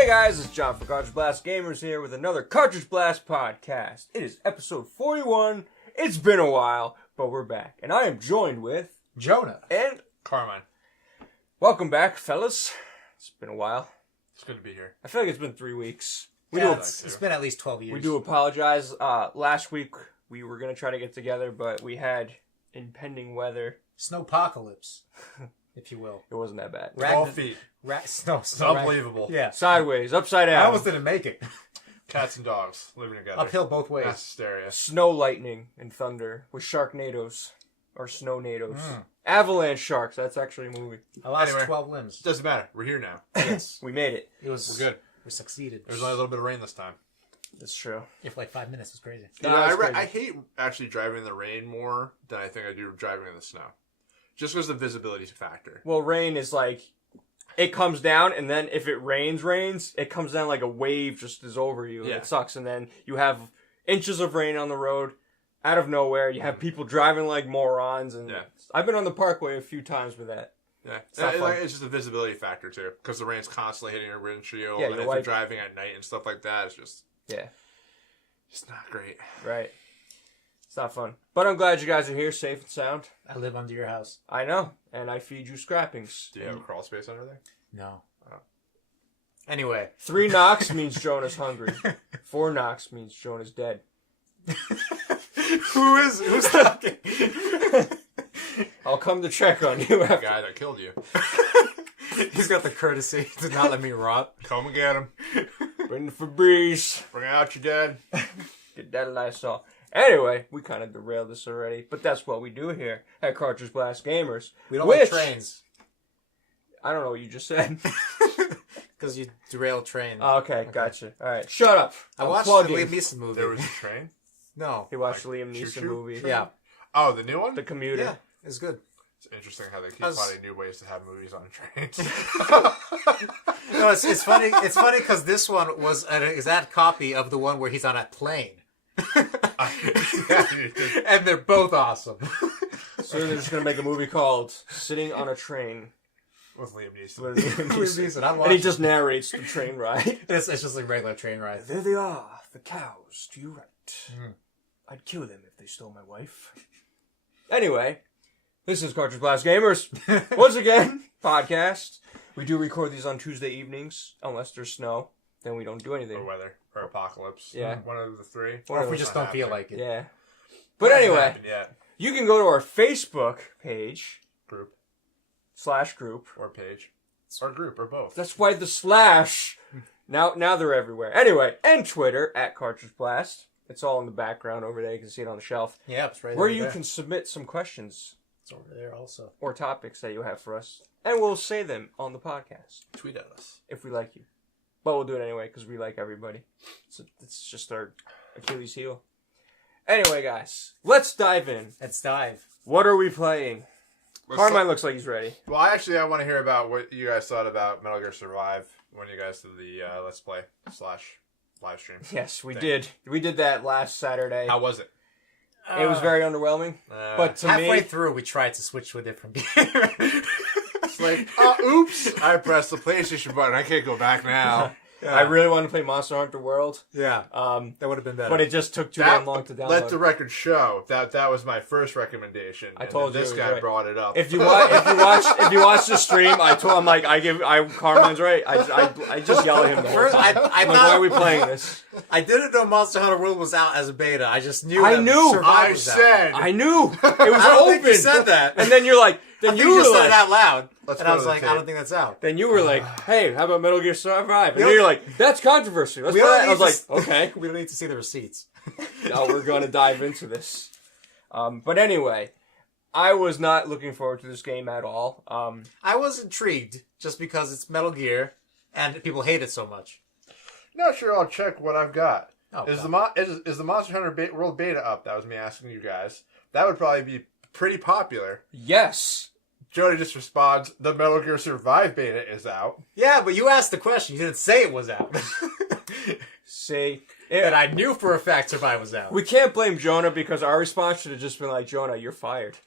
Hey guys, it's John from Cartridge Blast Gamers here with another Cartridge Blast podcast. It is episode 41. It's been a while, but we're back. And I am joined with... Jonah. And... Carmine. Welcome back, fellas. It's been a while. It's good to be here. I feel like it's been 3 weeks. It's been at least 12 years. We do apologize. Last week, we were going to try to get together, but we had impending weather. Snowpocalypse, if you will. It wasn't that bad. 12 feet. Snow. It's unbelievable. Yeah. Sideways, upside down. I almost didn't make it. Cats and dogs living together. Uphill both ways. That's hysteria. Snow lightning and thunder with sharknadoes. Or snow-nados. Avalanche sharks. That's actually a movie. I lost Anyway. 12 limbs. Doesn't matter. We're here now. Yes. We made it. We're good. We succeeded. There's only a little bit of rain this time. That's true. If like 5 minutes was crazy. No, You know, that's crazy. I hate actually driving in the rain more than I think I do driving in the snow. Just because of the visibility factor. Well, rain is like, it comes down, and then if it rains, it comes down like a wave just is over you. And Yeah. it sucks. And then you have inches of rain on the road out of nowhere. You have people driving like morons. And Yeah. I've been on the parkway a few times with that. Yeah, not fun. it's just a visibility factor too, because the rain's constantly hitting your windshield. Yeah, and you're if like- you're driving at night and stuff like that, it's just Yeah, not great. right. It's not fun. But I'm glad you guys are here, safe and sound. I live under your house. I know. And I feed you scrappings. Do you have a crawl space under there? No. Oh. Anyway. 3 knocks means Jonah's hungry. 4 knocks means Jonah's dead. Who's talking? I'll come to check on you The after. guy that killed you. He's got the courtesy to not let me rot. Come and get him. Bring the Febreze. Bring out your dead. Get that Lysol. Anyway, we kind of derailed this already, but that's what we do here at Cartridge Blast Gamers. We don't Which- like trains. I don't know what you just said. Because you derail train. Oh, okay, gotcha. All right, shut up. I I'm watched plugging. the Liam Neeson movie. There was a train. No. He watched the Like, Liam Neeson choo-choo? movie. Yeah. Oh, the new one? The Commuter. Yeah. It's good. It's interesting how they keep How's- finding new ways to have movies on trains. No, it's funny. It's funny because this one was an exact copy of the one where he's on a plane. And they're both awesome. So they're just going to make a movie called Sitting on a Train. With Liam Neeson. With Liam Neeson. Neeson, I'm And he watching. just narrates the train ride. It's just like regular train ride. There they are, the cows, to your right. I'd kill them if they stole my wife. Anyway, this is Cartridge Blast Gamers. Once again, podcast. We do record these on Tuesday evenings, unless there's snow. Then we don't do anything. Or weather. Or apocalypse. Yeah. One of the three. Or if we It's just not don't feel happening. like it. Yeah. But Hasn't anyway, happened yet. you can go to our Facebook page, Group. /group. Or page. Or group. Or both. That's why the / Now they're everywhere. Anyway, and Twitter, @Cartridge Blast. It's all in the background over there. You can see it on the shelf. Yeah, it's right Where over you there. can submit some questions It's over there also. or topics that you have for us. And we'll say them on the podcast Tweet at us. if we like you. But we'll do it anyway because we like everybody. It's just our Achilles heel. Anyway, guys, let's dive in. Let's dive. What are we playing? Carmine looks like he's ready. Well, actually, I want to hear about what you guys thought about Metal Gear Survive when you guys did the Let's Play / live stream. Yes, we Thing. did. We did that last Saturday. How was it? It was very underwhelming. But to halfway me, through, we tried to switch to a different game. It's like, oh, oops! I pressed the PlayStation button. I can't go back now. I really wanted to play Monster Hunter World. Yeah, That would have been better. But it just took too damn long to download. Let the record show that was my first recommendation. I and told then you this it was guy right. brought it up. If you watch the stream, I told him Carmine's right. I just yell at him the whole First, time. I I'm like, thought- why are we playing this? I didn't know Monster Hunter World was out as a beta. I just knew. I that knew. Survive I was out. said, I knew it was I don't open. think you said that. And then you're like, I then think you you were just said it like, out loud, Let's and go I to was the like, I tape. don't think that's out. then you were like, hey, how about Metal Gear Survive? And We then you're don't- like, that's controversy. Let's We play don't that. I need was to like, okay. We don't need to see the receipts. Now we're going to dive into this. But anyway, I was not looking forward to this game at all. I was intrigued just because it's Metal Gear, and people hate it so much. not sure. I'll check what I've got. Oh, Is God. is the Monster Hunter World Beta up? That was me asking you guys. That would probably be pretty popular. Yes. Jody just responds, the Metal Gear Survive Beta is out. Yeah, but you asked the question. You didn't say it was out. See, And I knew for a fact Survive was out. we can't blame Jonah because our response should have just been like, Jonah, you're fired.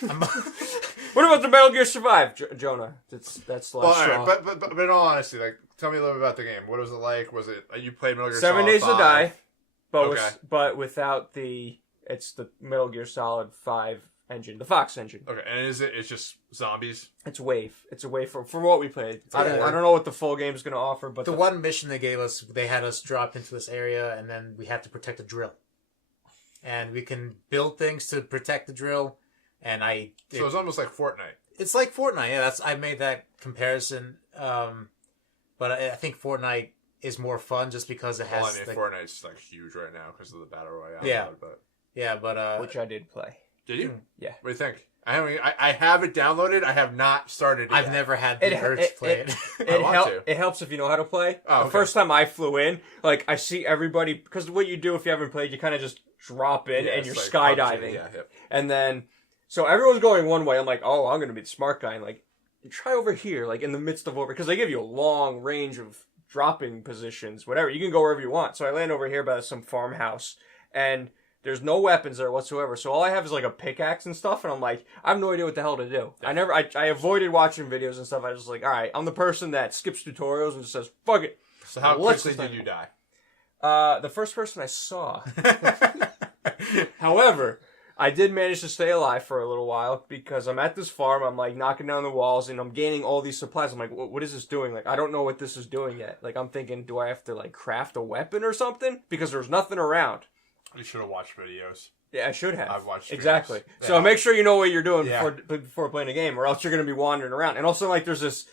What about the Metal Gear Survive, Jonah? That's the Well, last all straw. right, but in all honesty, like, tell me a little bit about the game. What was it like? Was it you played Metal Gear 7 Solid Days to 5? Die, but Okay. but without it's the Metal Gear Solid 5 engine, the Fox engine. Okay, and it's just zombies? It's Wave. It's a Wave from what we played. I Yeah. don't know what the full game's going to offer, but The one mission they gave us, they had us drop into this area, and then we had to protect a drill. And we can build things to protect the drill, and So it's almost like Fortnite. it's like Fortnite. Yeah, I made that comparison. But I think Fortnite is more fun just because it has. Well, I mean, Fortnite's like huge right now because of the battle royale. Yeah. Mode, but which I did play. did you? Yeah. What do you think? I have it downloaded. I have not started it I've yet. never had the urge to play it. It helps if you know how to play. Oh, The okay. first time I flew in, like I see everybody, because what you do if you haven't played, you kind of just drop in Yeah, and it's you're like skydiving. PUBG, yeah. And then, so everyone's going one way. I'm like, oh, I'm going to be the smart guy. And like, try over here, like in the midst of because they give you a long range of dropping positions, whatever. You can go wherever you want. So I land over here by some farmhouse and there's no weapons there whatsoever. So all I have is like a pickaxe and stuff. And I'm like, I have no idea what the hell to do. I avoided watching videos and stuff. I was just like, all right, I'm the person that skips tutorials and just says, fuck it. So how Let's quickly just did you die? The first person I saw. However, I did manage to stay alive for a little while because I'm at this farm. I'm like knocking down the walls and I'm gaining all these supplies. I'm like, what is this doing? Like, I don't know what this is doing yet. Like, I'm thinking, do I have to like craft a weapon or something? Because there's nothing around. You should have watched videos. Yeah, I should have. I've watched streams. Exactly. Yeah. So make sure you know what you're doing Yeah. before playing a game, or else you're going to be wandering around. And also, like, there's this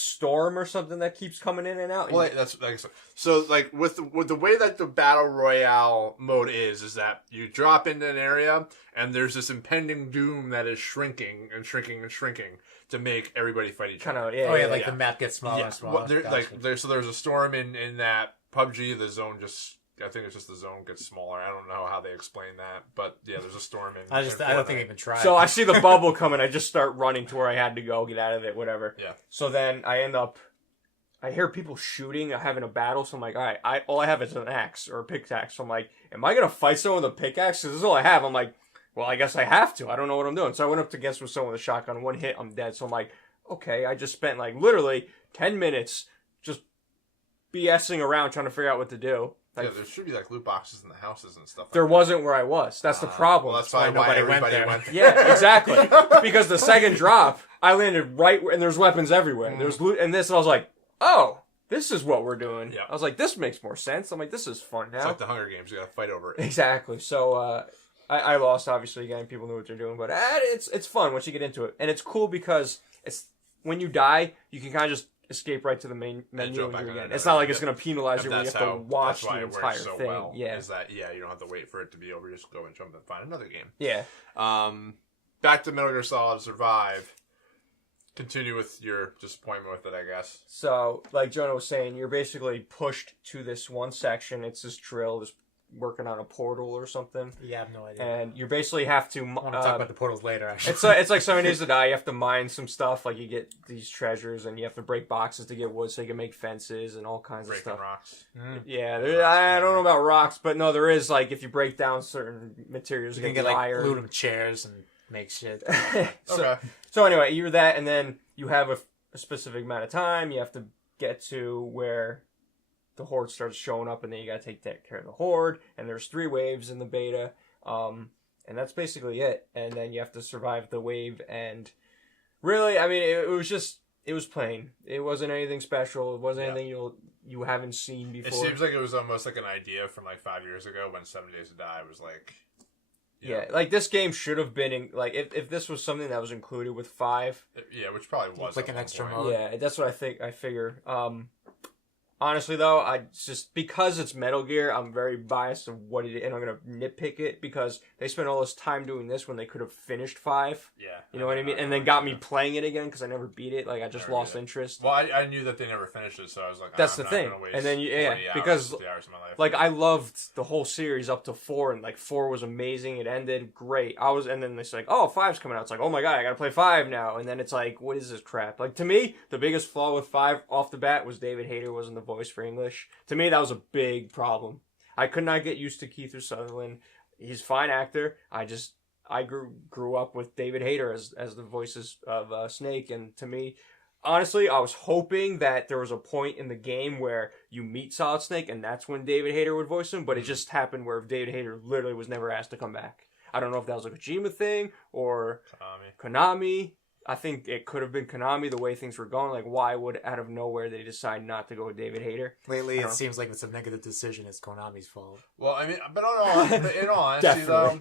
storm or something that keeps coming in and out. Well, that's like so. Like with the way that the battle royale mode is that you drop into an area and there's this impending doom that is shrinking and shrinking and shrinking to make everybody fight each other. The map gets smaller Yeah, and smaller. there's a storm in that PUBG. The zone I think it's just the zone gets smaller. I don't know how they explain that, but yeah, there's a storm in. I don't think I even tried. So I see the bubble coming. I just start running to where I had to go, get out of it, whatever. Yeah. So then I hear people shooting, having a battle. So I'm like, all right, all I have is an axe or a pickaxe. So I'm like, am I going to fight someone with a pickaxe? Because this is all I have. I'm like, well, I guess I have to. I don't know what I'm doing. So I went up against with someone with a shotgun. One hit, I'm dead. So I'm like, okay, I just spent like literally 10 minutes just BSing around trying to figure out what to do. Like, yeah, there should be like loot boxes in the houses and stuff. there wasn't where I was. That's the problem. Well, that's probably why everybody went there. Yeah, exactly. Because the second drop, I landed right where, and there's weapons everywhere. There's loot, and I was like, oh, this is what we're doing. Yeah. I was like, this makes more sense. I'm like, this is fun now. It's like the Hunger Games. You got to fight over it. Exactly. So I lost, obviously, again. People knew what they're doing, but it's fun once you get into it, and it's cool because it's when you die, you can kind of just escape right to the main menu jump and back do it on again. another It's not like one. it's going to penalize you where you have to watch that's why the it entire works so thing. well, Yeah. is that you don't have to wait for it to be over. Just go and jump and find another game. Yeah. Back to Metal Gear Solid Survive. Continue with your disappointment with it, I guess. So, like Jonah was saying, you're basically pushed to this one section. It's this drill, this working on a portal or something. Yeah, I have no idea. And you basically have to... I want to talk about the portals later, actually. It's like 7 Days to Die. You have to mine some stuff. Like, you get these treasures, and you have to break boxes to get wood so you can make fences and all kinds Breaking of stuff. rocks. Yeah, I don't know about rocks, but no, there is, like, if you break down certain materials, You can get, aluminum chairs and make shit. Okay. So anyway, you're that, and then you have a specific amount of time. You have to get to where the horde starts showing up, and then you gotta take care of the horde. And there's 3 waves in the beta, and that's basically it. And then you have to survive the wave. And really, I mean, it was plain. It wasn't anything special. It wasn't anything you haven't seen before. It seems like it was almost like an idea from like 5 years ago when 7 Days to Die was like. Yeah, like this game should have been in, like if this was something that was included with 5. Yeah, which probably was like at an one extra point. mode. Yeah, that's what I figure. Honestly though, I just because it's Metal Gear, I'm very biased of what it is, and I'm gonna nitpick it because they spent all this time doing this when they could have finished 5. Yeah, You know what I mean? And then got me playing it again because I never beat it. Like I just lost interest. Well, I knew that they never finished it, so I was like, That's I'm the not thing. gonna waste And then 40 because 50 hours of my life. like I loved the whole series up to 4, and like 4 was amazing. It ended great. And then it's like, oh, 5's coming out. It's like, oh my god, I gotta play 5 now. And then it's like, what is this crap? Like to me, the biggest flaw with 5 off the bat was David Hayter wasn't the voice for English. To me, that was a big problem. I could not get used to Kiefer Sutherland. He's a fine actor. I I grew up with David Hayter as the voices of Snake, and to me, honestly, I was hoping that there was a point in the game where you meet Solid Snake, and that's when David Hayter would voice him, but it just happened where David Hayter literally was never asked to come back. I don't know if that was a Kojima thing or Konami. I think it could have been Konami, the way things were going. Like, why would, out of nowhere, they decide not to go with David Hayter? Lately, it seems like it's a negative decision. It's Konami's fault. Well, I mean, but in all honesty, though,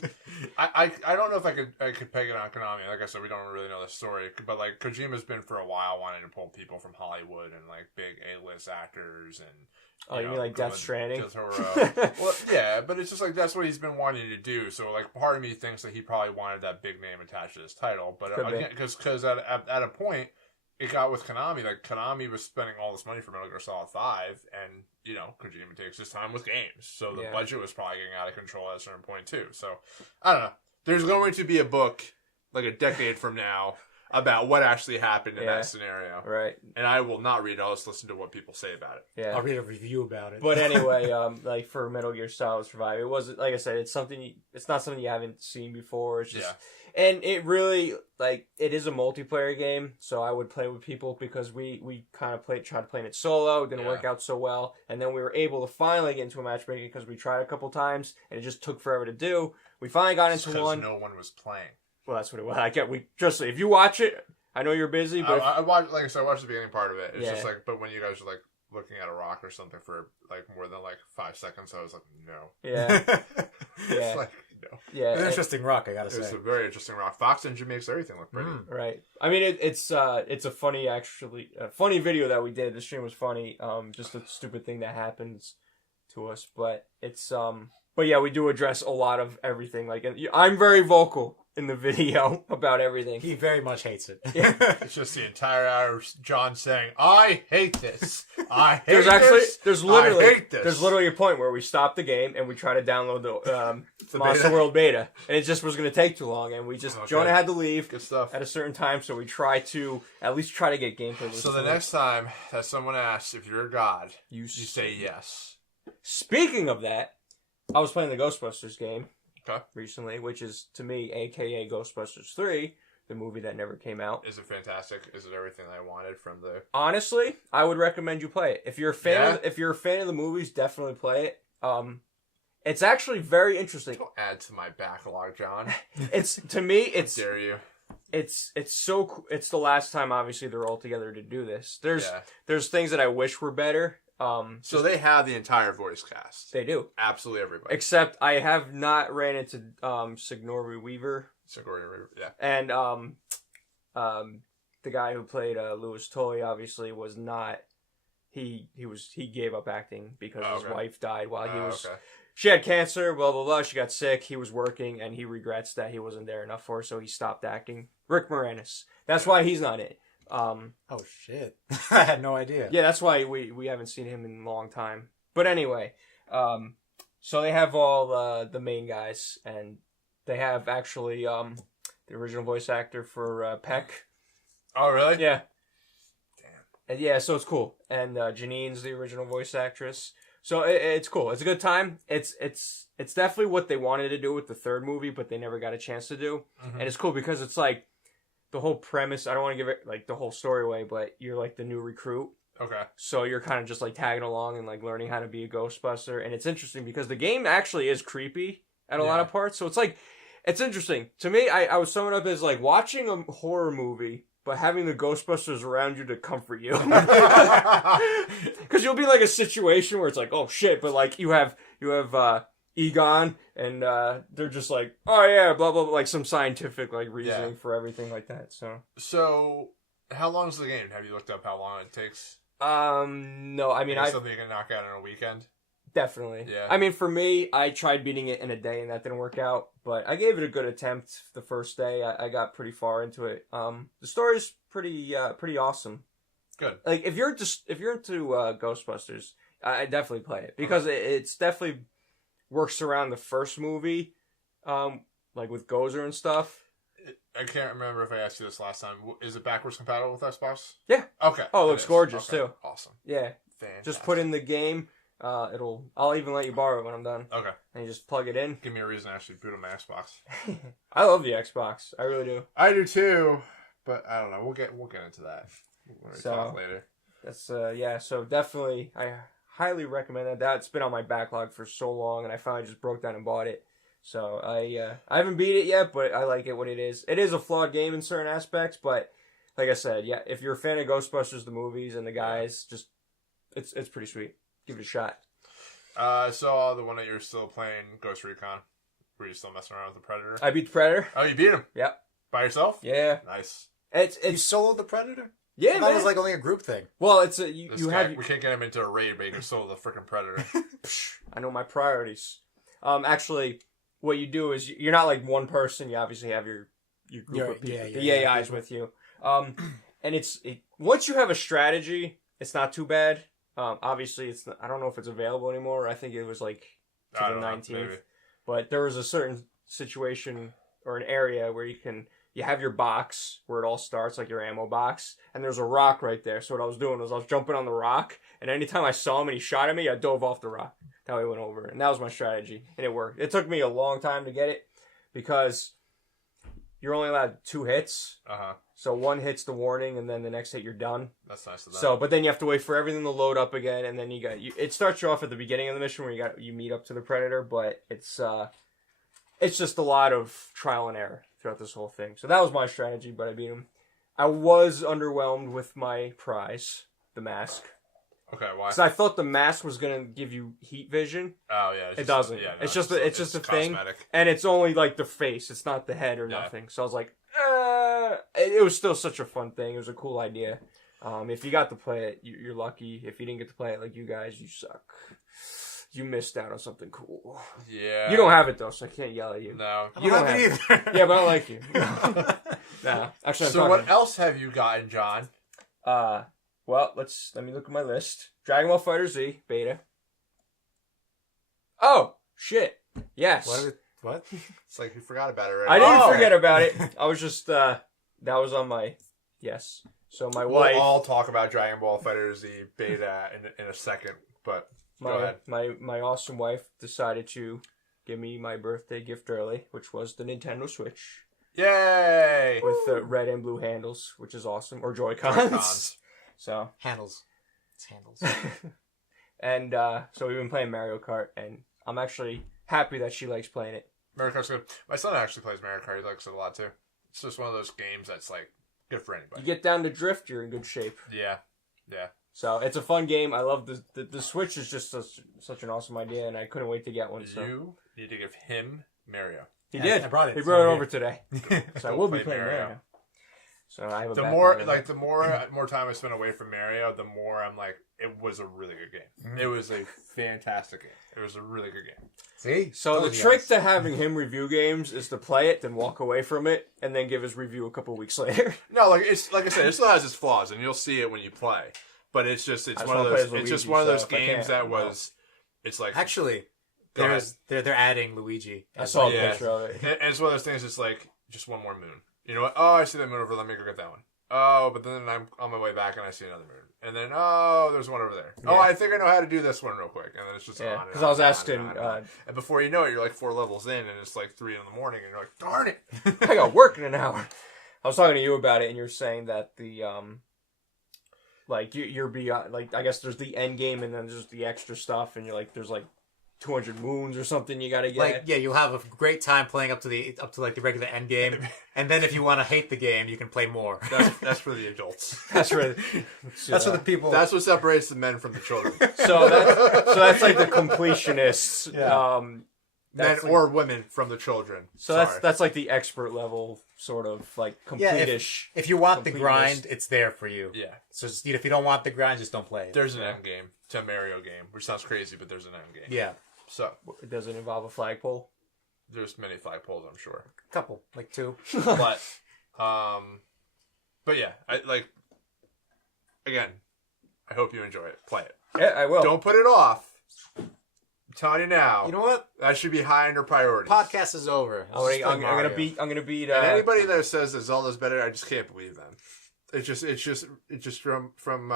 I don't know if I could peg it on Konami. Like I said, we don't really know the story. But, like, Kojima's been for a while wanting to pull people from Hollywood and, like, big A-list actors and... You mean like Death Stranding? Well, yeah, but it's just like that's what he's been wanting to do. So, like, part of me thinks that he probably wanted that big name attached to his title. But again, because at a point, it got with Konami. Like, Konami was spending all this money for Metal Gear Solid 5, and, you know, Kojima takes his time with games. So the budget was probably getting out of control at a certain point, too. So, I don't know. There's going to be a book, like, a decade from now, about what actually happened in that scenario. Right. And I will not read it. I'll just listen to what people say about it. Yeah. I'll read a review about it. But anyway, like for Metal Gear Solid Survive, it wasn't, like I said, it's not something you haven't seen before. It's just, and it really, like, it is a multiplayer game, so I would play with people because we kind of tried playing it solo. It didn't work out so well. And then we were able to finally get into a matchmaking because we tried a couple times and it just took forever to do. We finally got into one. Because no one was playing. Well, that's what it was. If you watch it, I know you're busy, but I watched, like I said, I watched the beginning part of it. It's just like, but when you guys were like looking at a rock or something for like more than like 5 seconds, I was like, no. Yeah. It's like, no. Yeah. An interesting rock, I gotta say. It's a very interesting rock. Fox Engine makes everything look pretty. Right. I mean, it's a funny video that we did. The stream was funny. Just a stupid thing that happens to us, but it's but yeah, we do address a lot of everything. Like, I'm very vocal in the video about everything. He very much hates it. Yeah. It's just the entire hour of John saying, I hate this. I hate this. There's literally a point where we stop the game and we try to download the Monster World beta. And it just was going to take too long. And we just, Jonah had to leave at a certain time. So we try to at least try to get gameplay. So the next time that someone asks if you're a god, you say yes. Speaking of that, I was playing the Ghostbusters game recently, which is, to me, a.k.a. Ghostbusters 3, the movie that never came out. Is it fantastic? Is it everything I wanted from the... Honestly, I would recommend you play it. If you're a fan of the movies, definitely play it. It's actually very interesting. Don't add to my backlog, John. To me, it's... How dare you? It's so cool. It's the last time, obviously, they're all together to do this. There's things that I wish were better. So they have the entire voice cast. They do. Absolutely everybody. Except I have not ran into Sigourney Weaver. Yeah. And the guy who played Louis Tully obviously was not. He gave up acting because his wife died while he was. She had cancer. Blah blah blah. She got sick. He was working, and he regrets that he wasn't there enough for her, so he stopped acting. Rick Moranis. That's why he's not it. Oh shit! I had no idea. Yeah, that's why we haven't seen him in a long time. But anyway, so they have all the main guys, and they have actually the original voice actor for Peck. Oh really? Yeah. Damn. And yeah, so it's cool. And Janine's the original voice actress. So it's cool. It's a good time. It's definitely what they wanted to do with the third movie, but they never got a chance to do. Mm-hmm. And it's cool because it's like. The whole premise, I don't want to give it, like, the whole story away, but you're, like, the new recruit. Okay. So you're kind of just, like, tagging along and, like, learning how to be a Ghostbuster. And it's interesting because the game actually is creepy at a lot of parts. So it's, like, it's interesting. To me, I was summing up as, like, watching a horror movie, but having the Ghostbusters around you to comfort you. Because you'll be, like, a situation where it's, like, oh, shit. But, like, you have Egon, and they're just like, oh yeah, blah blah blah, like some scientific like reasoning for everything like that. So how long is the game? Have you looked up how long it takes? No, I mean, something you can knock out in a weekend. Definitely. Yeah. I mean, for me, I tried beating it in a day, and that didn't work out. But I gave it a good attempt the first day. I got pretty far into it. The story's pretty awesome. Good. Like if you're into Ghostbusters, I definitely play it because it's definitely. Works around the first movie, like with Gozer and stuff. I can't remember if I asked you this last time. Is it backwards compatible with Xbox? Yeah. Okay. Oh, it looks gorgeous too. Awesome. Yeah. Fantastic. Just put in the game, I'll even let you borrow it when I'm done. Okay. And you just plug it in. Give me a reason to actually boot on my Xbox. I love the Xbox. I really do. I do too, but I don't know. We'll get into that when we talk later. That's yeah. So definitely, I highly recommend that. That's been on my backlog for so long, and I finally just broke down and bought it. So I haven't beat it yet, but I like it what it is. It is a flawed game in certain aspects, but like I said, yeah, if you're a fan of Ghostbusters the movies and the guys, just it's pretty sweet. Give it a shot. I saw the one that you're still playing, Ghost Recon. Were you still messing around with the Predator? I beat the Predator. Oh, you beat him? Yep. By yourself? Yeah. Nice. You soloed the Predator? Yeah, that man. was like only a group thing. Well, it's a you have. We can't get him into a raid, but you can solo the freaking Predator. I know my priorities. Actually, what you do is you're not like one person. You obviously have your group of people, the AIs with you. And once you have a strategy, it's not too bad. Obviously, I don't know if it's available anymore. I think it was like to the 19th. But there was a certain situation or an area where you have your box where it all starts, like your ammo box, and there's a rock right there. So what I was doing was I was jumping on the rock, and anytime I saw him and he shot at me, I dove off the rock. That's how he went over. And that was my strategy, and it worked. It took me a long time to get it because you're only allowed 2 hits. Uh-huh. So 1 hit's the warning, and then the next hit you're done. That's nice of that. So, but then you have to wait for everything to load up again, and then it starts you off at the beginning of the mission where you meet up to the Predator, but it's just a lot of trial and error throughout this whole thing. So that was my strategy, but I beat him. I was underwhelmed with my prize, the mask. Okay, why? Because I thought the mask was gonna give you heat vision. Oh yeah, it doesn't. Yeah, no, it's just a thing, and it's only like the face. It's not the head or nothing. So I was like, it was still such a fun thing. It was a cool idea. If you got to play it, you're lucky. If you didn't get to play it, like you guys, you suck. You missed out on something cool. Yeah. You don't have it though, so I can't yell at you. No, you don't have it either. Yeah, but I like you. Nah, actually. So what else have you gotten, John? Well, let me look at my list. Dragonball FighterZ beta. Oh shit! Yes. What? It's like you forgot about it, right? I didn't forget about it. I was just that was on my yes. So my wife. We'll all talk about Dragon Ball FighterZ beta in a second, but go ahead. My awesome wife decided to give me my birthday gift early, which was the Nintendo Switch. Yay! With the red and blue handles, which is awesome, or Joy-Cons. So handles. It's handles. And so we've been playing Mario Kart, and I'm actually happy that she likes playing it. Mario Kart's good. My son actually plays Mario Kart. He likes it a lot too. It's just one of those games that's like good for anybody. You get down to drift, you're in good shape. Yeah. So it's a fun game. I love the Switch is just such an awesome idea, and I couldn't wait to get one. So. You need to give him Mario. He did. I brought it. He brought it over today. So I will be playing Mario. So I have the more time I spend away from Mario, the more I'm like, it was a really good game. Mm-hmm. It was a fantastic game. It was a really good game. See? So the trick to having him review games is to play it, then walk away from it, and then give his review a couple weeks later. No, like I said, it still has its flaws, and you'll see it when you play. But it's one of those games that was. It's like actually, they're adding Luigi. I saw a picture of it. And it's one of those things. It's like just one more moon. You know what? Oh, I see that moon over. Let me go get that one. Oh, but then I'm on my way back and I see another moon. And then, there's one over there. Yeah. Oh, I think I know how to do this one real quick. And then it's just on. Because I was asking. And before you know it, you're like 4 levels in and it's like 3 in the morning and you're like, darn it. I got work in an hour. I was talking to you about it and you're saying that the, like, you're beyond, like, I guess there's the end game and then there's the extra stuff and you're like, there's like 200 moons or something you gotta get. Like, yeah, you'll have a great time playing up to like the regular end game, and then if you want to hate the game, you can play more. That's for the adults. That's for the people. That's what separates the men from the children. So that's like the completionists. Yeah. Men like, or women from the children. So that's like the expert level sort of like complete-ish. Yeah, if you want the grind, it's there for you. Yeah. So just, if you don't want the grind, just don't play it. There's an end game to a Mario game, which sounds crazy, but there's an end game. Yeah. So does it involve a flagpole? There's many flagpoles, I'm sure. A couple, like 2. But yeah, again, I hope you enjoy it. Play it. Yeah, I will. Don't put it off. I'm telling you now. You know what? That should be high on your priorities. Podcast is over. I'm gonna beat. And anybody that says that Zelda's better, I just can't believe them. It's just from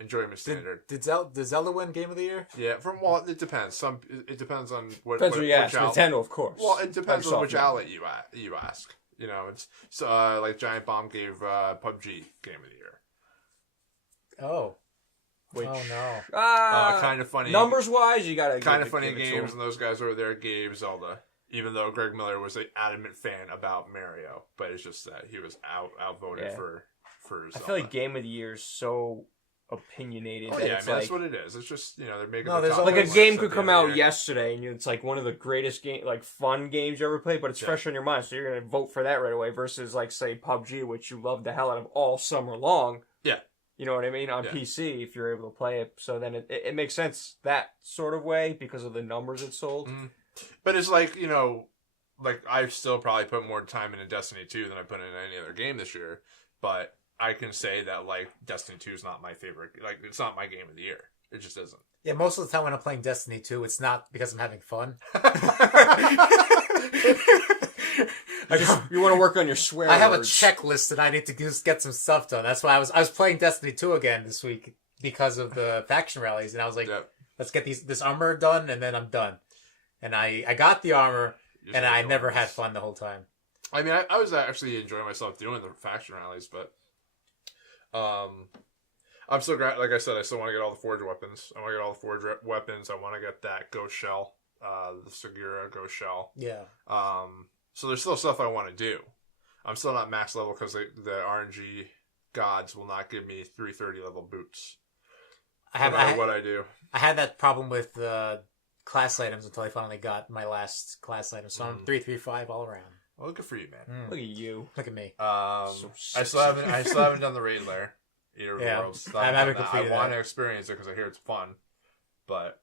enjoyment standard. Did Zelda win Game of the Year? Yeah, it depends. It depends on Depends what you ask. Nintendo, of course. Well, it depends on which Microsoft, outlet you ask. You know, it's like Giant Bomb gave PUBG Game of the Year. Oh. Which, oh no. Kind of funny. Numbers wise, you gotta Kind of funny games, and those guys over there gave Zelda. Even though Greg Miller was an adamant fan about Mario, but it's just that he was outvoted for Zelda. I feel like Game of the Year is so opinionated. Oh that yeah, it's that's what it is. It's just they're making there's like a always game could come out yesterday, and it's like one of the greatest fun games you ever played, but it's fresh on your mind, so you're gonna vote for that right away. Versus like say PUBG, which you love the hell out of all summer long. Yeah. You know what I mean? On PC, if you're able to play it. So then it makes sense that sort of way because of the numbers it sold. Mm. But it's like, like I still probably put more time into Destiny 2 than I put in any other game this year. But I can say that, like, Destiny 2 is not my favorite. Like, it's not my game of the year. It just isn't. Yeah, most of the time when I'm playing Destiny 2, it's not because I'm having fun. You want to work on your swear I have words. a checklist that I need to just get some stuff done. That's why I was playing Destiny 2 again this week because of the faction rallies, and I was like, let's get this armor done, and then I'm done. And I got the armor, and I never had fun the whole time. I mean, I was actually enjoying myself doing the faction rallies, but I'm still like I said, I still want to get all the forge weapons. I want to get all the forge weapons. I want to get that ghost shell, the Segura ghost shell. Yeah. So there's still stuff I want to do. I'm still not max level because the RNG gods will not give me 330 level boots. No matter what I do. I had that problem with class items until I finally got my last class item. So I'm 335 all around. Well, good for you, man. Look at you. Look at me. I still haven't done the raid lair. Either of the worlds. I want to experience it because I hear it's fun, but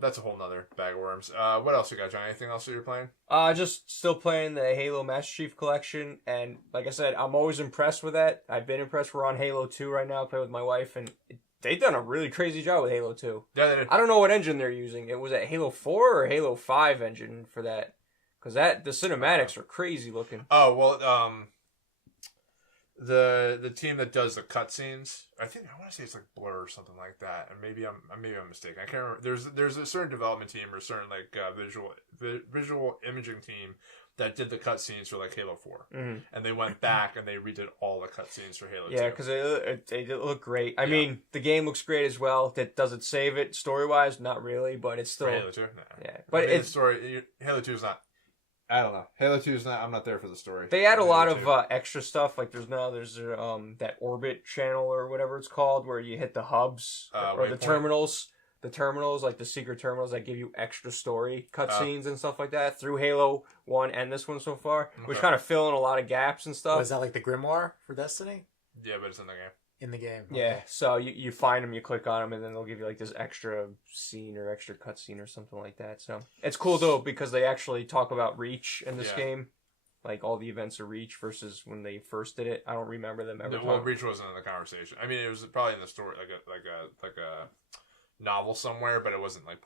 that's a whole nother bag of worms. What else you got, John? Anything else that you're playing? Just still playing the Halo Master Chief Collection, and like I said, I'm always impressed with that. I've been impressed. We're on Halo 2 right now. I play with my wife, and they've done a really crazy job with Halo 2. Yeah, they did. I don't know what engine they're using. It was a Halo 4 or Halo 5 engine for that, because the cinematics are crazy looking. Oh well, the team that does the cutscenes, I want to say it's like Blur or something like that, and maybe I'm mistaken. I can't remember. There's a certain development team or a certain like visual imaging team that did the cutscenes for like Halo 4, and they went back and they redid all the cutscenes for Halo 2. Yeah, because they look great. I mean, the game looks great as well. Does it save it story wise? Not really, but it's still for Halo 2. No. Yeah, but the story. Halo 2 is not. I don't know. Halo 2 is not. I'm not there for the story. They add a lot of extra stuff. Like there's that orbit channel or whatever it's called, where you hit the hubs or the terminals. The terminals, like the secret terminals, that give you extra story cutscenes and stuff like that through Halo 1 and this one so far, which kind of fill in a lot of gaps and stuff. Was that like the Grimoire for Destiny? Yeah, but it's in the game. In the game. Okay. Yeah, so you find them, you click on them, and then they'll give you like this extra scene or extra cutscene or something like that. So it's cool though because they actually talk about Reach in this game, like all the events of Reach versus when they first did it. I don't remember them ever. Well, Reach wasn't in the conversation. I mean, it was probably in the story, like a novel somewhere, but it wasn't like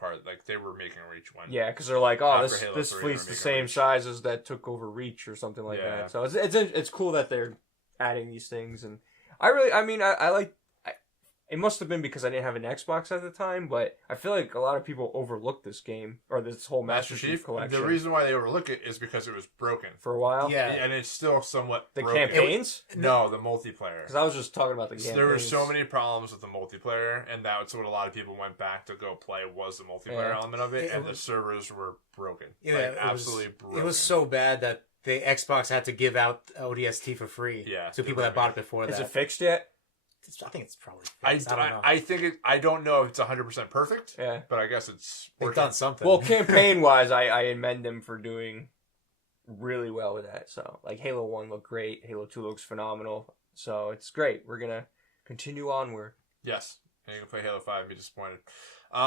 they were making Reach one. Yeah, because they're like, oh, this fleet's the same size as that took over Reach or something like that. So it's cool that they're adding these things, and I like. It must have been because I didn't have an Xbox at the time, but I feel like a lot of people overlooked this game or this whole Master Chief collection. The reason why they overlook it is because it was broken for a while. Yeah, and it's still somewhat the broken. campaigns. No, the multiplayer. Because I was just talking about the campaigns. There were so many problems with the multiplayer, and that's what a lot of people went back to go play was the multiplayer element of it, and the servers were broken. Yeah, absolutely broken. It was so bad that the Xbox had to give out ODST for free to people that bought it before that. Is it fixed yet? I think it's probably fixed. I don't know. I think I don't know if it's 100% perfect. Yeah, but I guess it's they've done something. Well, campaign wise, I commend them for doing really well with that. So like Halo 1 looked great, Halo 2 looks phenomenal. So it's great. We're gonna continue onward. Yes, and you can play Halo 5 and be disappointed. The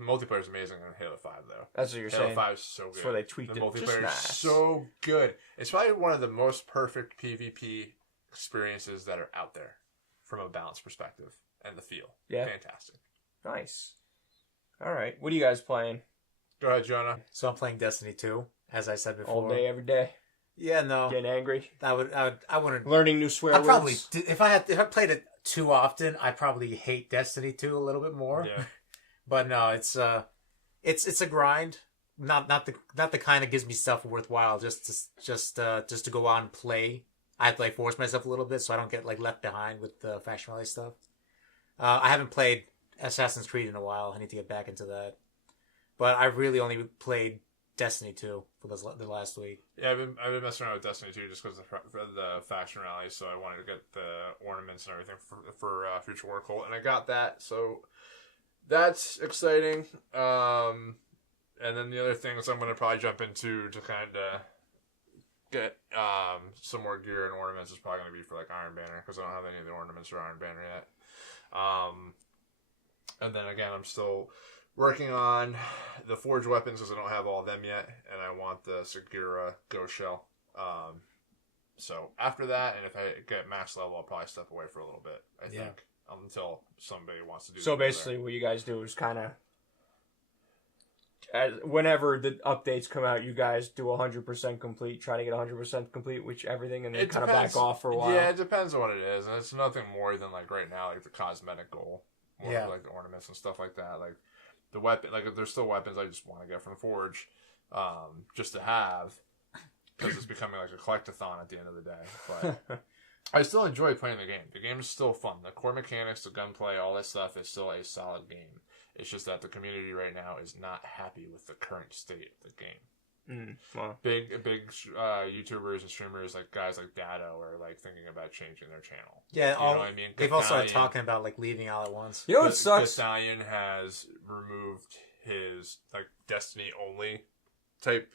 multiplayer is amazing on Halo 5 though. That's what you're Halo saying. 5 is so good. That's where they tweaked the it. multiplayer is so good. It's probably one of the most perfect PvP experiences that are out there from a balance perspective and the feel. Yeah. Fantastic. Nice. All right. What are you guys playing? Go ahead, Jonah. So I'm playing Destiny 2, as I said before. All day, every day. Yeah, no. Getting angry. I wouldn't. Learning new swear words. Probably, if I played it too often, I probably hate Destiny 2 a little bit more. Yeah. But no, it's a grind. Not the kind that gives me stuff worthwhile. Just to go out and play. I have to like force myself a little bit so I don't get like left behind with the faction rally stuff. I haven't played Assassin's Creed in a while. I need to get back into that. But I've really only played Destiny 2 for the last week. Yeah, I've been messing around with Destiny 2 just because of the faction rally, so I wanted to get the ornaments and everything for Future War Cult, and I got that, so that's exciting. And then the other things I'm going to probably jump into to kind of get some more gear and ornaments is probably going to be for like Iron Banner, because I don't have any of the ornaments for Iron Banner yet. And then again, I'm still working on the forged weapons because I don't have all of them yet, and I want the Segura Ghost Shell. So after that, and if I get max level, I'll probably step away for a little bit, I think, until somebody wants to do So basically what you guys do is kind of, whenever the updates come out, you guys do 100% complete, try to get 100% complete with everything, and then kind of back off for a while. Yeah, it depends on what it is, and it's nothing more than like right now, like the cosmetic goal, more like the ornaments and stuff like that. Like the weapon, like if there's still weapons I just want to get from Forge, just to have, because it's becoming like a collectathon at the end of the day. But I still enjoy playing the game. The game is still fun. The core mechanics, the gunplay, all that stuff is still a solid game. It's just that the community right now is not happy with the current state of the game. Well. Big YouTubers and streamers, like guys like Dado, are like thinking about changing their channel. Yeah, you know what I mean? They've also started talking about like leaving all at once. You know what sucks? Gasalion has removed his like Destiny only type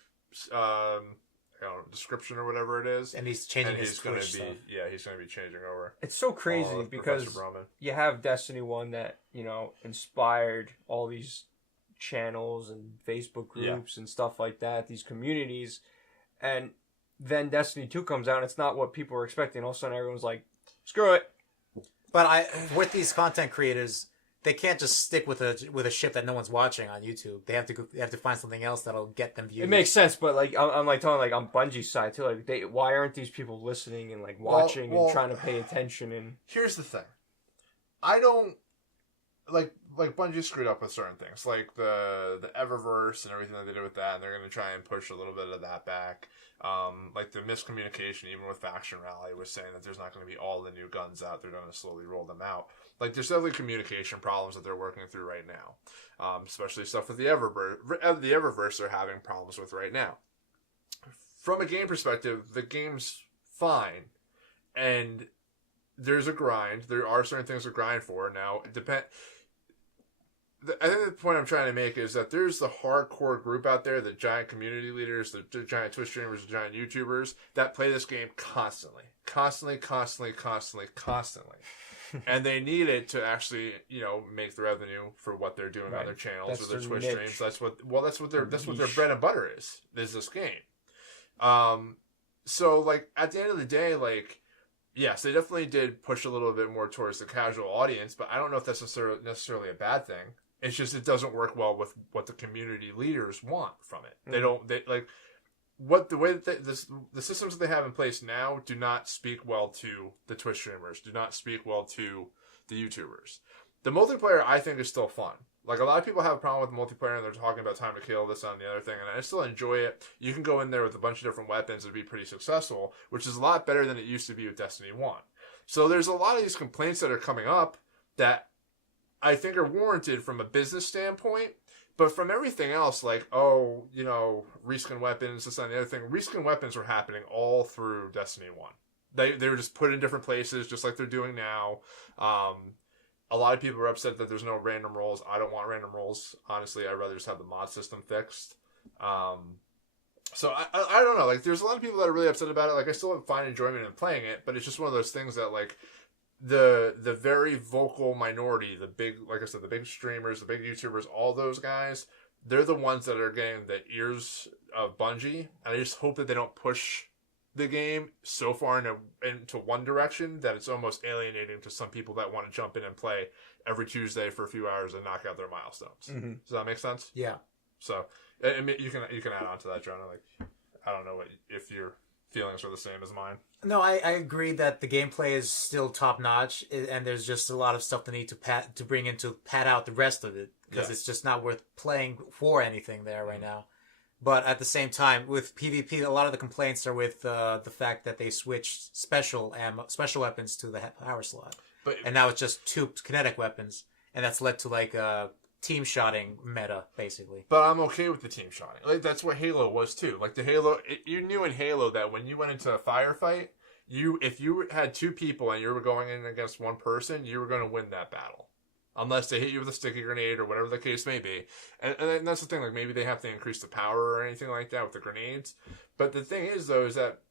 description or whatever it is, and he's changing his going Twitch to be stuff. Yeah, he's going to be changing over. It's so crazy because you have Destiny 1 that, you know, inspired all these channels and Facebook groups and stuff like that, these communities, and then Destiny 2 comes out and it's not what people were expecting. All of a sudden everyone's like, screw it. But with these content creators, they can't just stick with a ship that no one's watching on YouTube. They have to find something else that'll get them views. It makes sense, but like I'm like talking like on Bungie's side too. Like why aren't these people listening and like watching and trying to pay attention? And here's the thing, I don't like Bungie screwed up with certain things, like the Eververse and everything that they did with that, and they're going to try and push a little bit of that back. Like the miscommunication, even with Faction Rally, was saying that there's not going to be all the new guns out. They're going to slowly roll them out. Like there's definitely communication problems that they're working through right now, especially stuff with the Eververse they're having problems with right now. From a game perspective, the game's fine, and there's a grind. There are certain things to grind for. Now, I think the point I'm trying to make is that there's the hardcore group out there, the giant community leaders, the giant Twitch streamers, the giant YouTubers that play this game constantly. And they need it to actually, you know, make the revenue for what they're doing on their channels or their Twitch streams. That's what their bread and butter is this game. So like at the end of the day, like, yes, they definitely did push a little bit more towards the casual audience, but I don't know if that's necessarily a bad thing. It's just it doesn't work well with what the community leaders want from it. The systems that they have in place now do not speak well to the Twitch streamers, do not speak well to the YouTubers. The multiplayer, I think, is still fun. Like, a lot of people have a problem with multiplayer, and they're talking about time to kill, this, and the other thing, and I still enjoy it. You can go in there with a bunch of different weapons and be pretty successful, which is a lot better than it used to be with Destiny 1. So there's a lot of these complaints that are coming up that I think are warranted from a business standpoint, but from everything else, like, oh, you know, reskin weapons, this and the other thing, reskin weapons were happening all through Destiny 1. They were just put in different places, just like they're doing now. A lot of people are upset that there's no random rolls. I don't want random rolls. Honestly, I'd rather just have the mod system fixed. So I don't know. Like, there's a lot of people that are really upset about it. Like, I still find enjoyment in playing it, but it's just one of those things that, like, the very vocal minority, the big, like I said, the big streamers, the big YouTubers, all those guys, they're the ones that are getting the ears of Bungie. And I just hope that they don't push the game so far into one direction that it's almost alienating to some people that want to jump in and play every Tuesday for a few hours and knock out their milestones. Mm-hmm. Does that make sense? Yeah. So I mean, you can add on to that, Jonah. Like, I don't know if your feelings are the same as mine. No, I agree that the gameplay is still top notch, and there's just a lot of stuff to need to bring in to pad out the rest of it, because it's just not worth playing for anything there right now. But at the same time, with PvP, a lot of the complaints are with the fact that they switched special weapons to the power slot, and now it's just 2 kinetic weapons, and that's led to like a team shotting meta basically. But I'm okay with the team shotting. Like that's what Halo was too. Like the Halo, you knew in Halo that when you went into a firefight, if you had 2 people and you were going in against one person, you were going to win that battle. Unless they hit you with a sticky grenade or whatever the case may be. And that's the thing, like maybe they have to increase the power or anything like that with the grenades. But the thing is, though, is that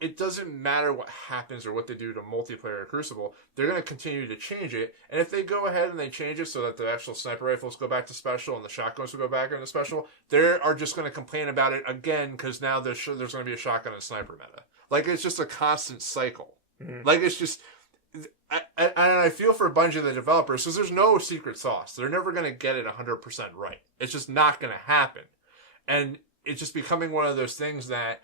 it doesn't matter what happens or what they do to multiplayer or Crucible. They're going to continue to change it. And if they go ahead and they change it so that the actual sniper rifles go back to special and the shotguns will go back into special, they are just going to complain about it again because now there's going to be a shotgun and sniper meta. Like, it's just a constant cycle. Mm-hmm. Like, it's just... And I feel for a bunch of the developers because there's no secret sauce. They're never going to get it 100% right. It's just not going to happen. And it's just becoming one of those things that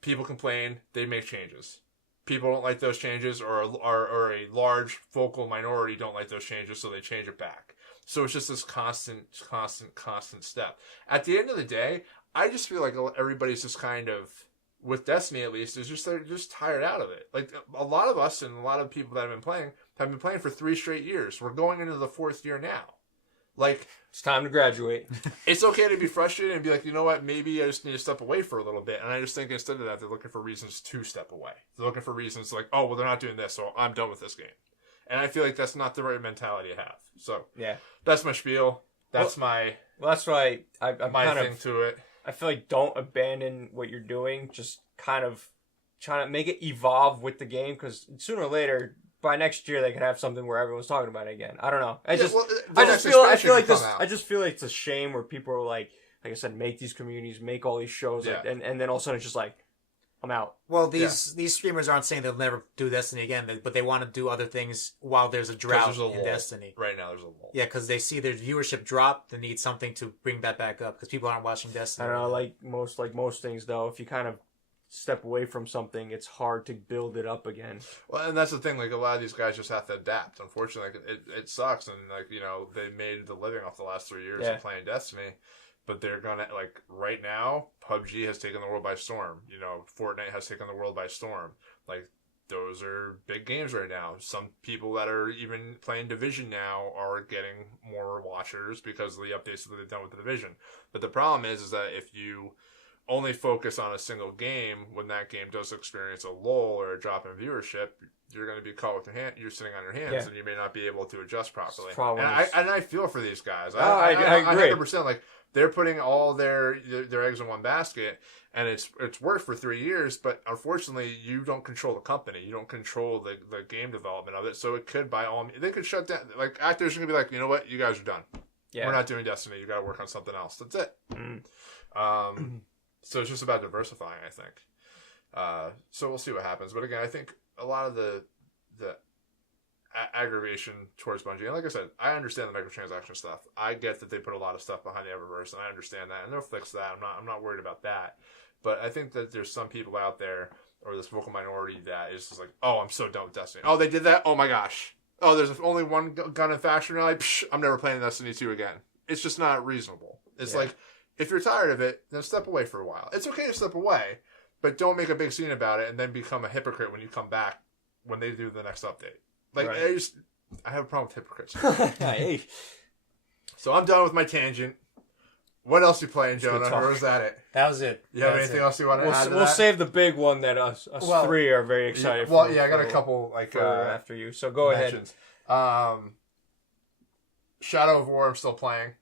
people complain, they make changes. People don't like those changes, or a large vocal minority don't like those changes, so they change it back. So it's just this constant step. At the end of the day, I just feel like everybody's just kind of... with Destiny at least, is they're just tired out of it. Like a lot of us and a lot of people that have been playing for 3 straight years. We're going into the 4th year now. Like, it's time to graduate. It's okay to be frustrated and be like, you know what, maybe I just need to step away for a little bit. And I just think instead of that, they're looking for reasons to step away. They're looking for reasons like, oh, well, they're not doing this, so I'm done with this game. And I feel like that's not the right mentality to have. So yeah, that's my spiel. That's that's why I'm my kind thing of, to it. I feel like don't abandon what you're doing. Just kind of trying to make it evolve with the game, because sooner or later, by next year, they could have something where everyone's talking about it again. I don't know. I just feel like it's a shame where people are like I said, make these communities, make all these shows, and then all of a sudden it's just like, I'm out. Well, these streamers aren't saying they'll never do Destiny again, but they want to do other things while there's a drought in Destiny. Right now, there's a lull. Yeah, because they see their viewership drop. They need something to bring that back up because people aren't watching Destiny. I don't know, like most things, though, if you kind of step away from something, it's hard to build it up again. Well, and that's the thing. Like, a lot of these guys just have to adapt. Unfortunately, it sucks. And, like, you know, they made the living off the last 3 years of playing Destiny. But they're gonna, like, right now, PUBG has taken the world by storm. You know, Fortnite has taken the world by storm. Like, those are big games right now. Some people that are even playing Division now are getting more watchers because of the updates that they've done with the Division. But the problem is that if you only focus on a single game, when that game does experience a lull or a drop in viewership, you're going to be caught with your hand. You're sitting on your hands, and you may not be able to adjust properly. And I feel for these guys. I agree. 100%. Like, they're putting all their eggs in one basket, and it's worked for 3 years. But unfortunately, you don't control the company. You don't control the game development of it. So it could, they could shut down. Like, actors are gonna be like, you know what, you guys are done. Yeah. We're not doing Destiny. You got to work on something else. That's it. So it's just about diversifying, I think. So we'll see what happens. But again, I think a lot of the aggravation towards Bungie, and like I said, I understand the microtransaction stuff. I get that they put a lot of stuff behind the Eververse, and I understand that, and they'll fix that. I'm not worried about that. But I think that there's some people out there, or this vocal minority, that is just like, oh, I'm so done with Destiny. Oh, they did that? Oh my gosh. Oh, there's only one gun in faction. Like, I'm never playing Destiny 2 again. It's just not reasonable. It's like, if you're tired of it, then step away for a while. It's okay to step away, but don't make a big scene about it and then become a hypocrite when you come back when they do the next update. Like, I have a problem with hypocrites. So I'm done with my tangent. What else you playing, Jonah? Or was that it? That was it. You have anything else you want to add to that? We'll save the big one that us three are very excited for. Well, I got a couple after you. So go ahead. Shadow of War I'm still playing.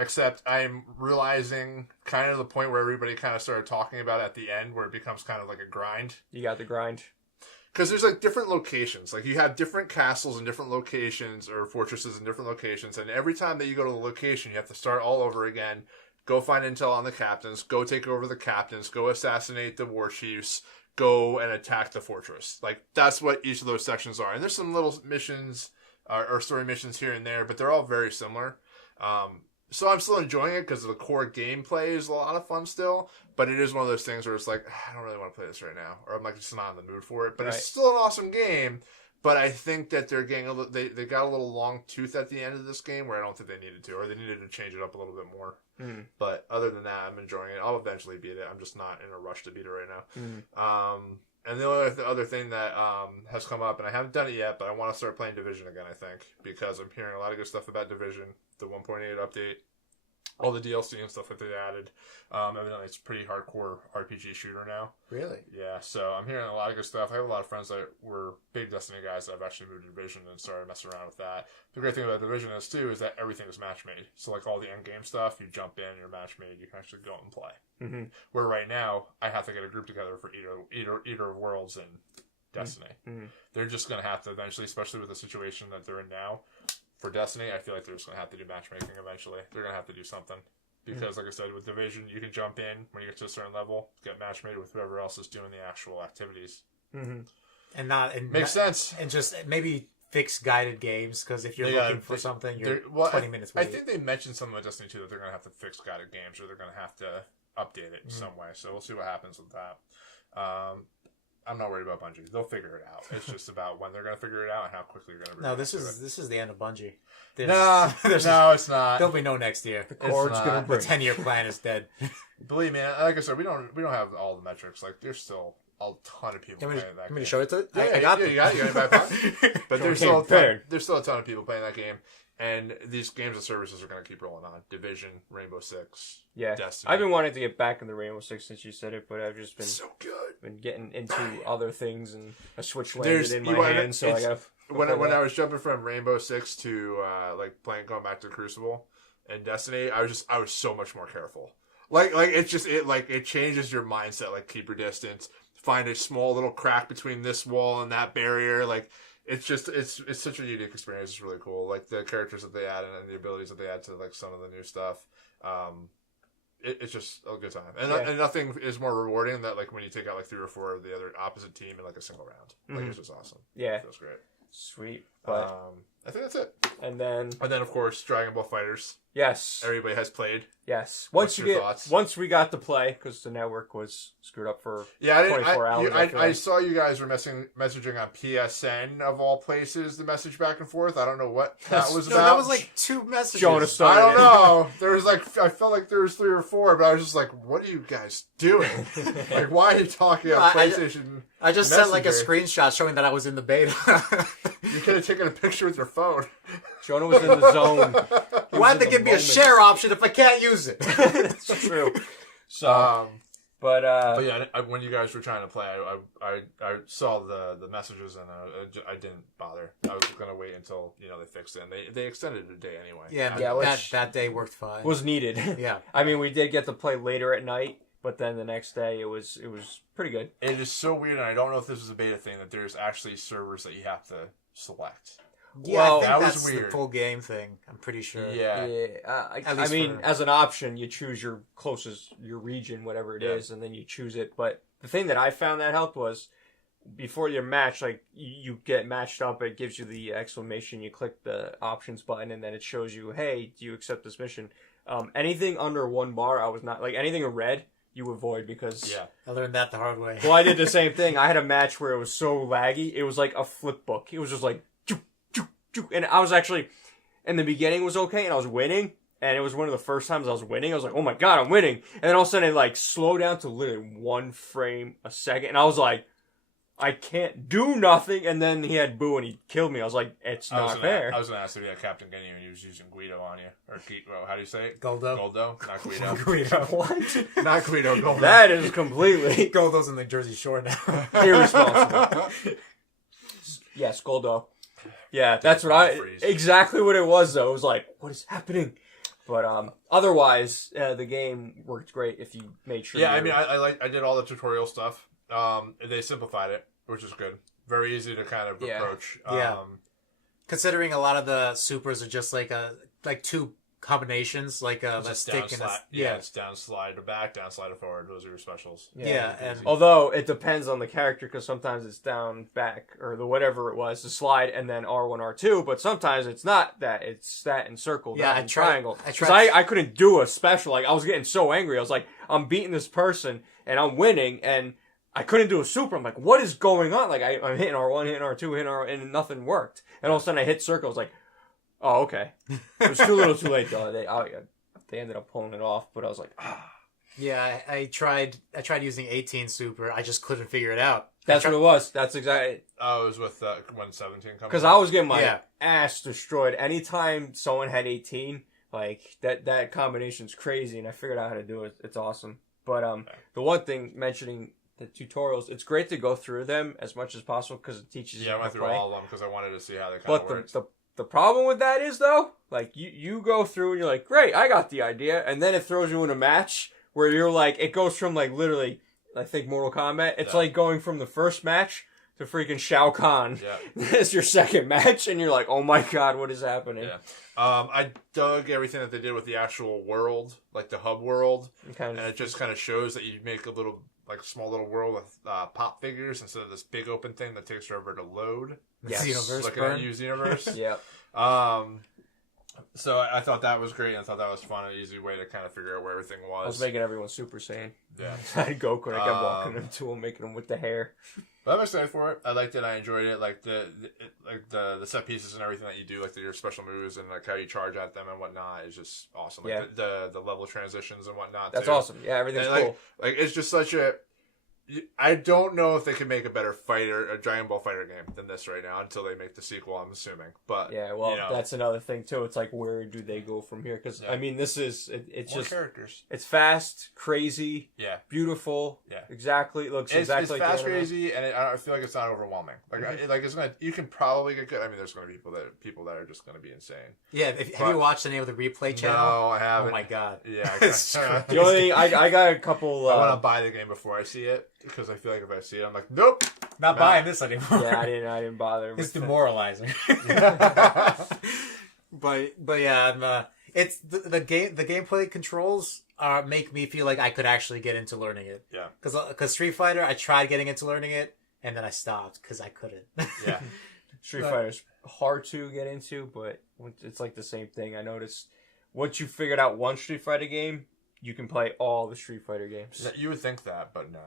Except I'm realizing kind of the point where everybody kind of started talking about it at the end, where it becomes kind of like a grind. You got the grind. Because there's like different locations. Like, you have different castles in different locations, or fortresses in different locations. And every time that you go to the location, you have to start all over again. Go find intel on the captains. Go take over the captains. Go assassinate the war chiefs. Go and attack the fortress. Like, that's what each of those sections are. And there's some little missions or story missions here and there, but they're all very similar. So I'm still enjoying it because the core gameplay is a lot of fun still, but it is one of those things where it's like, I don't really want to play this right now, or I'm like just not in the mood for it. But it's still an awesome game. But I think that they're getting they got a little long tooth at the end of this game where I don't think they needed to, or they needed to change it up a little bit more. Mm. But other than that, I'm enjoying it. I'll eventually beat it. I'm just not in a rush to beat it right now. Mm. And the other thing that has come up, and I haven't done it yet, but I want to start playing Division again, I think, because I'm hearing a lot of good stuff about Division, the 1.8 update, all the DLC and stuff that they added. Evidently, it's a pretty hardcore RPG shooter now. Really? Yeah, so I'm hearing a lot of good stuff. I have a lot of friends that were big Destiny guys that have actually moved to Division and started messing around with that. The great thing about Division is, too, is that everything is match-made. So, like, all the end-game stuff, you jump in, you're match-made, you can actually go out and play. Mm-hmm. Where right now, I have to get a group together for Eater of Worlds and Destiny. Mm-hmm. They're just going to have to eventually, especially with the situation that they're in now, for Destiny, I feel like they're just going to have to do matchmaking eventually. They're going to have to do something. Because, like I said, with Division, you can jump in when you get to a certain level, get matchmade with whoever else is doing the actual activities. Mm-hmm. Makes sense. And just maybe fix guided games, because if you're looking for something, you're 20 minutes waiting. I think they mentioned something with Destiny 2 that they're going to have to fix guided games, or they're going to have to update it in some way. So we'll see what happens with that. I'm not worried about Bungie. They'll figure it out. It's just about when they're going to figure it out and how quickly you're going to. No, this is the end of Bungie. No, it's not. There'll be no next year. The cord's going to break. The 10-year plan is dead. Believe me, like I said, we don't have all the metrics. Like there's still a ton of people playing that game. I'm going to show it to you. I got it. You got it. You got it. But there's still a ton of people playing that game. And these games and services are going to keep rolling on. Division, Rainbow Six, Destiny. I've been wanting to get back in the Rainbow Six since you said it, but I've just been so good. Been getting into other things, and a Switch landed in my hand, so I got. When I was jumping from Rainbow Six to going back to Crucible and Destiny, I was so much more careful. It changes your mindset. Like keep your distance, find a small little crack between this wall and that barrier, like. It's such a unique experience. It's really cool. Like the characters that they add and the abilities that they add to like some of the new stuff. It's just a good time. And nothing is more rewarding than that like when you take out like 3 or 4 of the other opposite team in like a single round. Like it's just awesome. Yeah. It feels great. Sweet. But I think that's it. And then of course Dragonball FighterZ. Yes. Everybody has played. Yes. Once we got to play, because the network was screwed up for 24 hours. I saw you guys were messaging on PSN of all places. The message back and forth. I don't know what that was about. That was like 2 messages. Jonas I don't know. There was I felt like there was 3 or 4, but I was just like, what are you guys doing? Like, why are you talking on PlayStation? I just sent like a screenshot showing that I was in the beta. You could have taken a picture with your phone. Jonah was in the zone. Why'd they give me a share option if I can't use it? That's true. So, but yeah, when you guys were trying to play, I saw the messages and I didn't bother. I was gonna wait until they fixed it. And they extended it a day anyway. Yeah, that day worked fine. Was needed. Yeah, I mean, we did get to play later at night, but then the next day it was pretty good. It is so weird, and I don't know if this is a beta thing that there's actually servers that you have to select. Yeah, well, I think that's weird. The full game thing. I'm pretty sure. Yeah. I mean, as an option, you choose your closest, your region, whatever it is, and then you choose it. But the thing that I found that helped was before your match, like you get matched up, it gives you the exclamation. You click the options button, and then it shows you, "Hey, do you accept this mission?" Anything under 1 bar, I was not like anything in red. You avoid because I learned that the hard way. Well, I did the same thing. I had a match where it was so laggy. It was like a flip book. It was just like. And I was actually, in the beginning was okay, and I was winning, and it was one of the first times I was winning. I was like, oh my god, I'm winning. And then all of a sudden it like slowed down to literally 1 frame a second, and I was like, I can't do nothing. And then he had Boo and he killed me. I was like, it's not fair. I was going to ask if you had Captain Guinea and he was using Guido on you. Or how do you say it? Goldo. Goldo, not Guido. Guido. What? Not Guido, Goldo. That is completely... Goldo's in the Jersey Shore now. Irresponsible. Yes, Goldo. Yeah, that's what exactly what it was though. It was like, what is happening? But otherwise, the game worked great if you made sure. Yeah, I mean, I did all the tutorial stuff. They simplified it, which is good. Very easy to kind of approach. Yeah. Considering a lot of the supers are just like 2 combinations, like Just stick down and slide. Yeah, it's down slide to back, down slide to forward. Those are your specials. Yeah, and although it depends on the character, because sometimes it's down, back, or the whatever it was, the slide, and then R1, R2. But sometimes it's not that; it's that and circle, Yeah, that and triangle. Because tried. I couldn't do a special. Like I was getting so angry. I was like, I'm beating this person and I'm winning, and I couldn't do a super. I'm like, what is going on? Like I'm hitting R1, hitting R2, hitting R, and nothing worked. And all of a sudden I hit circle. I was like, oh, okay. It was too little, too late though. They ended up pulling it off, but I was like, ah. Yeah, I tried using 18 super. I just couldn't figure it out. That's what it was. That's exactly. Oh, it was with when 17 comes. Because I was getting my ass destroyed anytime someone had 18. Like that combination's crazy, and I figured out how to do it. It's awesome. But the one thing mentioning the tutorials, it's great to go through them as much as possible because it teaches you. Yeah, I went to through play. all of them because I wanted to see how they kind of worked. But the problem with that is though, like you go through and you're like, great, I got the idea, and then it throws you in a match where you're like, it goes from like literally, I think Mortal Kombat. It's like going from the first match to freaking Shao Kahn. Yeah. It's your second match, and you're like, oh my god, what is happening? Yeah. I dug everything that they did with the actual world, like the hub world, and it just kind of shows that you make a little, like, small little world with pop figures instead of this big open thing that takes forever to load. Yes. Xenoverse Looking burn. at you, Xenoverse. Yeah. So I thought that was great, and I thought that was fun, an easy way to kind of figure out where everything was. I was making everyone Super Saiyan. Yeah. I had Goku, and I kept walking them to him, making them with the hair. But I'm excited for it. I liked it. I enjoyed it. Like the set pieces and everything that you do, like your special moves and like how you charge at them and whatnot, is just awesome. Like the level transitions and whatnot. That's too. awesome. Yeah, everything's cool. Like it's just such a. I don't know if they can make a better a Dragon Ball Fighter game than this right now until they make the sequel. I'm assuming, but yeah, well, that's another thing too. It's like, where do they go from here? Because I mean, this is it's more just characters. It's fast, crazy, beautiful, exactly. It looks exactly it's like fast, crazy, and I feel like it's not overwhelming. Like it's gonna. You can probably get good. I mean, there's gonna be people that are just gonna be insane. Yeah, have you watched any of the replay channel? No, I haven't. Oh my god. Yeah, the only thing I got a couple. I want to buy the game before I see it because I feel like if I see it, I'm like, nope, not buying this anymore. Yeah, I didn't bother. It's demoralizing. But yeah, it's the gameplay controls make me feel like I could actually get into learning it. Yeah. Because Street Fighter, I tried getting into learning it and then I stopped because I couldn't. Yeah. Street Fighter's hard to get into, but it's like the same thing. I noticed once you figured out one Street Fighter game, you can play all the Street Fighter games. You would think that, but no.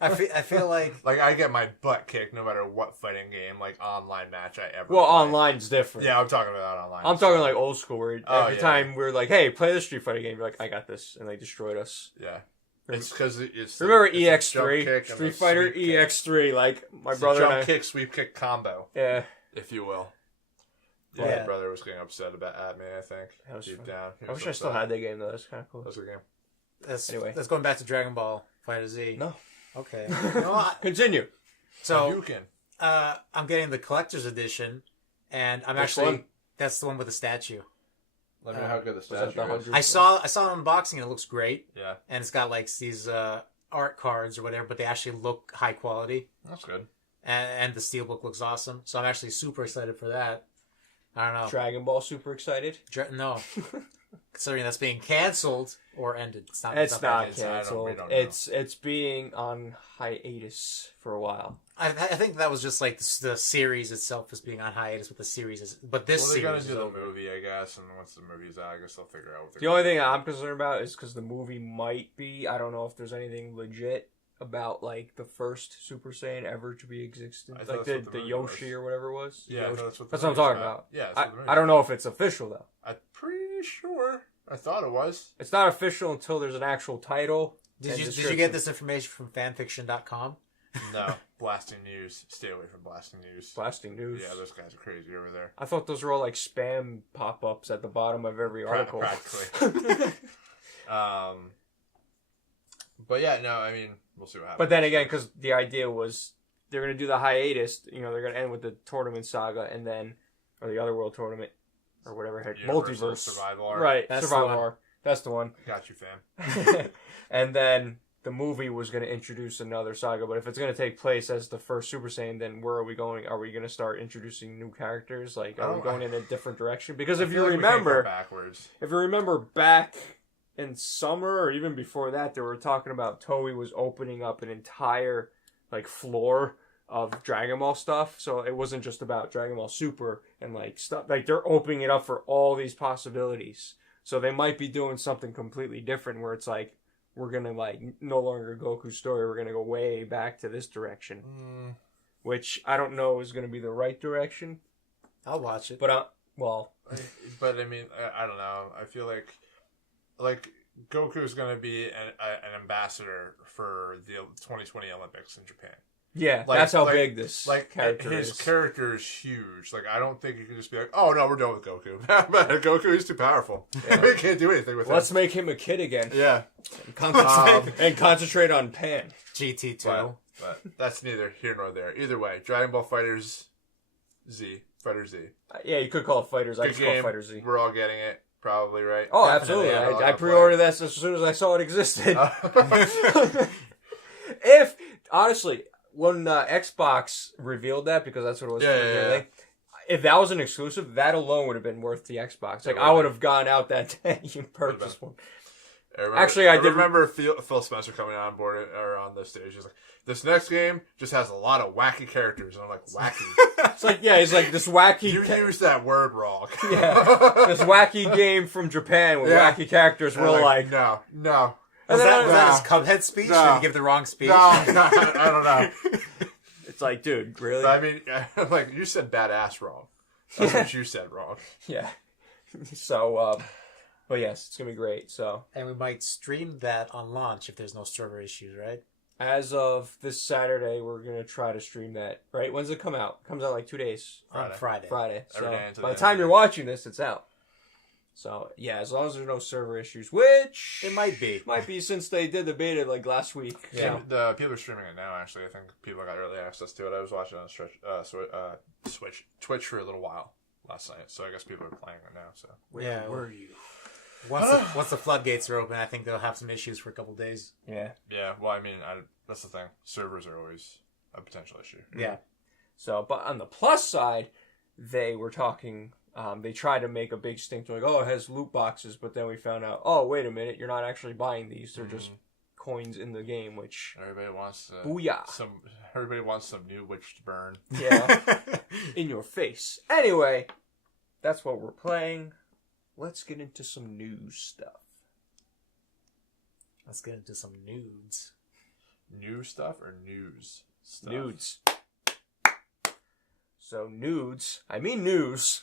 I feel like I get my butt kicked no matter what fighting game, like online match I ever. Well, play. Online's different. Yeah, I'm talking about online. I'm talking like old school, where every time we're like, "Hey, play the Street Fighter game," you're like, "I got this," and they destroyed us. Yeah, it's because it's. Remember it's EX3, Street Fighter EX3, like my brother jump and I. kick, sweep kick combo. Yeah, if you will. Yeah, my brother was getting upset at me, I think. Deep down. I wish I still had that game, though. That's kind of cool. That's a game. Anyway. Let's going back to Dragon Ball FighterZ. No. Okay. Continue. So, you can. I'm getting the collector's edition, and I'm actually... That's the one with the statue. Let me know how good the statue is. I saw an unboxing, and it looks great. Yeah. And it's got, like, these art cards or whatever, but they actually look high quality. That's good. And the steelbook looks awesome, so I'm actually super excited for that. I don't know. Dragon Ball super excited? No. Considering that's being canceled or ended. It's not canceled. It's being on hiatus for a while. I think that was just like the series itself is being on hiatus with the series. But this series they're is going to do over. the movie, I guess, and once the movie's out, I guess they'll figure out what they're The only thing I'm concerned about is because the movie might be, I don't know if there's anything legit about like the first Super Saiyan ever to be existent, like the Yoshi or whatever it was. Yeah, that's what I'm talking about. Yeah, I don't know if it's official though. I'm pretty sure. I thought it was. It's not official until there's an actual title. Did you get this information from fanfiction.com? No, blasting news. Stay away from blasting news. Blasting news. Yeah, those guys are crazy over there. I thought those were all like spam pop-ups at the bottom of every article. Practically. But yeah, no, I mean, we'll see what happens. But then again, because the idea was they're going to do the hiatus, they're going to end with the tournament saga and then, or the Otherworld tournament, or whatever, multiverse. Survival Arc. Right, That's Survival the one. Arc. That's the one. Got you, fam. And then the movie was going to introduce another saga, but if it's going to take place as the first Super Saiyan, then where are we going? Are we going to start introducing new characters? Like, are we going in a different direction? Because if you remember, back in summer or even before that, they were talking about Toei was opening up an entire like floor of Dragon Ball stuff. So it wasn't just about Dragon Ball Super and like stuff. Like they're opening it up for all these possibilities. So they might be doing something completely different where it's like, we're going to like no longer Goku's story. We're going to go way back to this direction, which I don't know is going to be the right direction. I'll watch it. But I mean, I don't know. I feel like Goku is going to be an ambassador for the 2020 Olympics in Japan. Yeah, that's how big this character is. His character is huge. Like, I don't think you can just be like, oh, no, we're done with Goku. Goku is too powerful. Yeah. We can't do anything with him. Let's make him a kid again. Yeah. And concentrate on Pan. GT2. But that's neither here nor there. Either way, Dragon Ball FighterZ. FighterZ. Yeah, you could call it FighterZ. I just call it FighterZ. We're all getting it. Probably, right? Oh, absolutely. I pre-ordered that as soon as I saw it existed. Honestly, when Xbox revealed that, because that's what it was. Yeah. If that was an exclusive, that alone would have been worth the Xbox. Like, I would have gone out that day and purchased one. I remember Phil Spencer coming on board or on the stage. He's like, "This next game just has a lot of wacky characters," and I'm like, "Wacky." It's like, yeah, he's like this wacky. You used that word wrong. Yeah, this wacky game from Japan with wacky characters. We're like, no. Was that his Cuphead speech? No. Did he give the wrong speech? No, I don't know. It's like, dude, really? But I mean, like, you said badass wrong. That's what you said wrong. Yeah. So, but yes, it's going to be great. So, and we might stream that on launch if there's no server issues, right? As of this Saturday, we're going to try to stream that. Right? When's it come out? It comes out like 2 days. Friday. So, by the time you're watching this, it's out. So, yeah, as long as there's no server issues, which... It might be. Might be since they did the beta, like, last week. Yeah, the people are streaming it now, actually. I think people got early access to it. I was watching on Twitch for a little while last night, so I guess people are playing it now, so... Where were you? Once the floodgates are open, I think they'll have some issues for a couple days. Yeah. Yeah, well, I mean, that's the thing. Servers are always a potential issue. Yeah. So, but on the plus side, they were talking... they tried to make a big stink, like, oh, it has loot boxes, but then we found out, oh, wait a minute, you're not actually buying these; they're just coins in the game. Which everybody wants, booyah! Everybody wants some new witch to burn. Yeah, in your face. Anyway, that's what we're playing. Let's get into some news stuff. Let's get into some nudes. New stuff or news stuff? Nudes. So nudes. I mean news.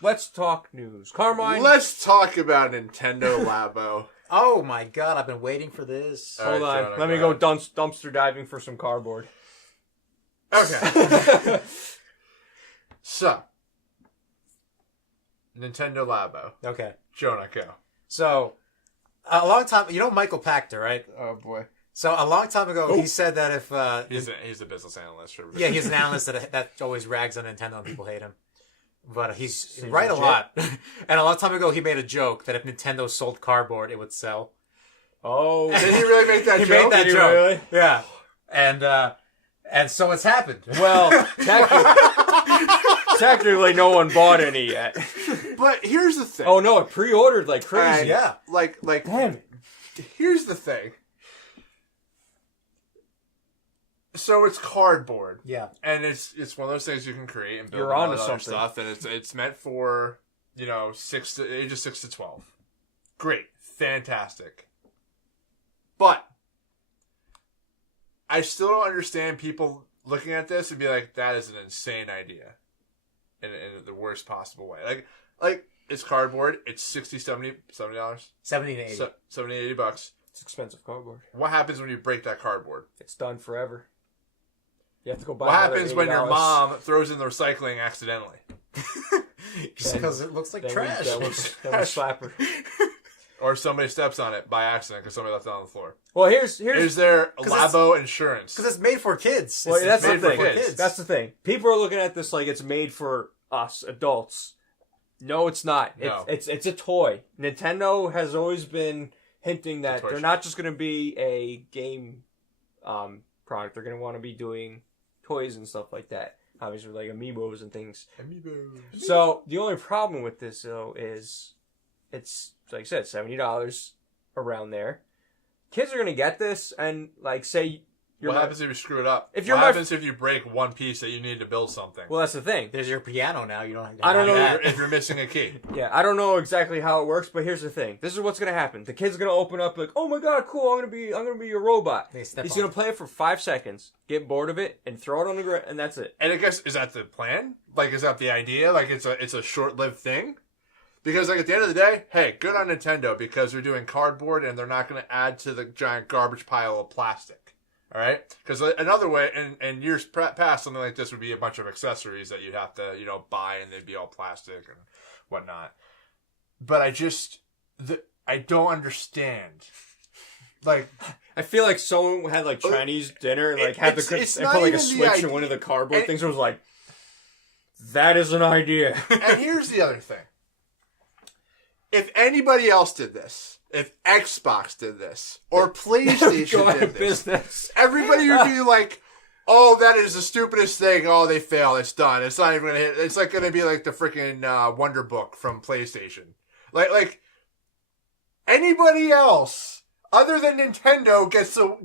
Let's talk news. Carmine. Let's talk about Nintendo Labo. Oh my god, I've been waiting for this. Hold on. Jonah, Let me go dumpster diving for some cardboard. Okay. So, Nintendo Labo. Okay. Jonah, go. So, a long time... You know Michael Pachter, right? Oh, boy. So, a long time ago, he said that if... He's a business analyst. For yeah, he's an analyst that always rags on Nintendo and people hate him. But he's right a lot. And a long time ago, he made a joke that if Nintendo sold cardboard, it would sell. Oh. Did he really make that joke? He made that joke. Really? Yeah. And so it's happened. Well, technically no one bought any yet. But here's the thing. Oh no, it pre-ordered like crazy. Yeah. Like damn it. Here's the thing. So it's cardboard. Yeah. And it's one of those things you can create and build You're all onto that other something. stuff, and it's meant for, ages 6 to 12. Great. Fantastic. But I still don't understand people looking at this and be like, that is an insane idea. In the worst possible way. Like it's cardboard. It's $70. 70 to 80. 70, $80. It's expensive cardboard. What happens when you break that cardboard? It's done forever. You have to go buy. What happens when your $80. mom throws in the recycling accidentally? Just because it looks like trash. Then we slap her. Or somebody steps on it by accident because somebody left it on the floor. Well, here's Is there Labo insurance? Because it's made for kids. Well, that's the made for thing. kids. That's the thing. People are looking at this like it's made for us adults. No, it's not. No. It's a toy. Nintendo has always been hinting that they're not just going to be a game product. They're going to want to be doing toys and stuff like that. Obviously, like amiibos and things. Amiibos. So the only problem with this though is it's like I said, $70 around there. Kids are going to get this and like say. What happens if you screw it up? What happens if you break one piece that you need to build something? Well, that's the thing. There's your piano now. You don't have to I don't know if you're missing a key. Yeah, I don't know exactly how it works, but here's the thing. This is what's gonna happen. The kid's gonna open up like, oh my god, cool, I'm gonna be a robot. He's gonna play it for 5 seconds, get bored of it, and throw it on the ground, and that's it. And I guess is that the plan? Like, is that the idea? Like, it's a short-lived thing? Because like at the end of the day, hey, good on Nintendo because they're doing cardboard and they're not gonna add to the giant garbage pile of plastic. All right, because another way, in years past, something like this would be a bunch of accessories that you'd have to, buy, and they'd be all plastic and whatnot. But I don't understand. Like, I feel like someone had like Chinese dinner and like had and put like a switch in one of the cardboard things. And it was like, that is an idea. And here's the other thing: if anybody else did this. If Xbox did this, or PlayStation did this, everybody would be like, oh, that is the stupidest thing. Oh, they failed. It's done. It's not even going to hit. It's like going to be like the freaking Wonder Book from PlayStation. Like anybody else other than Nintendo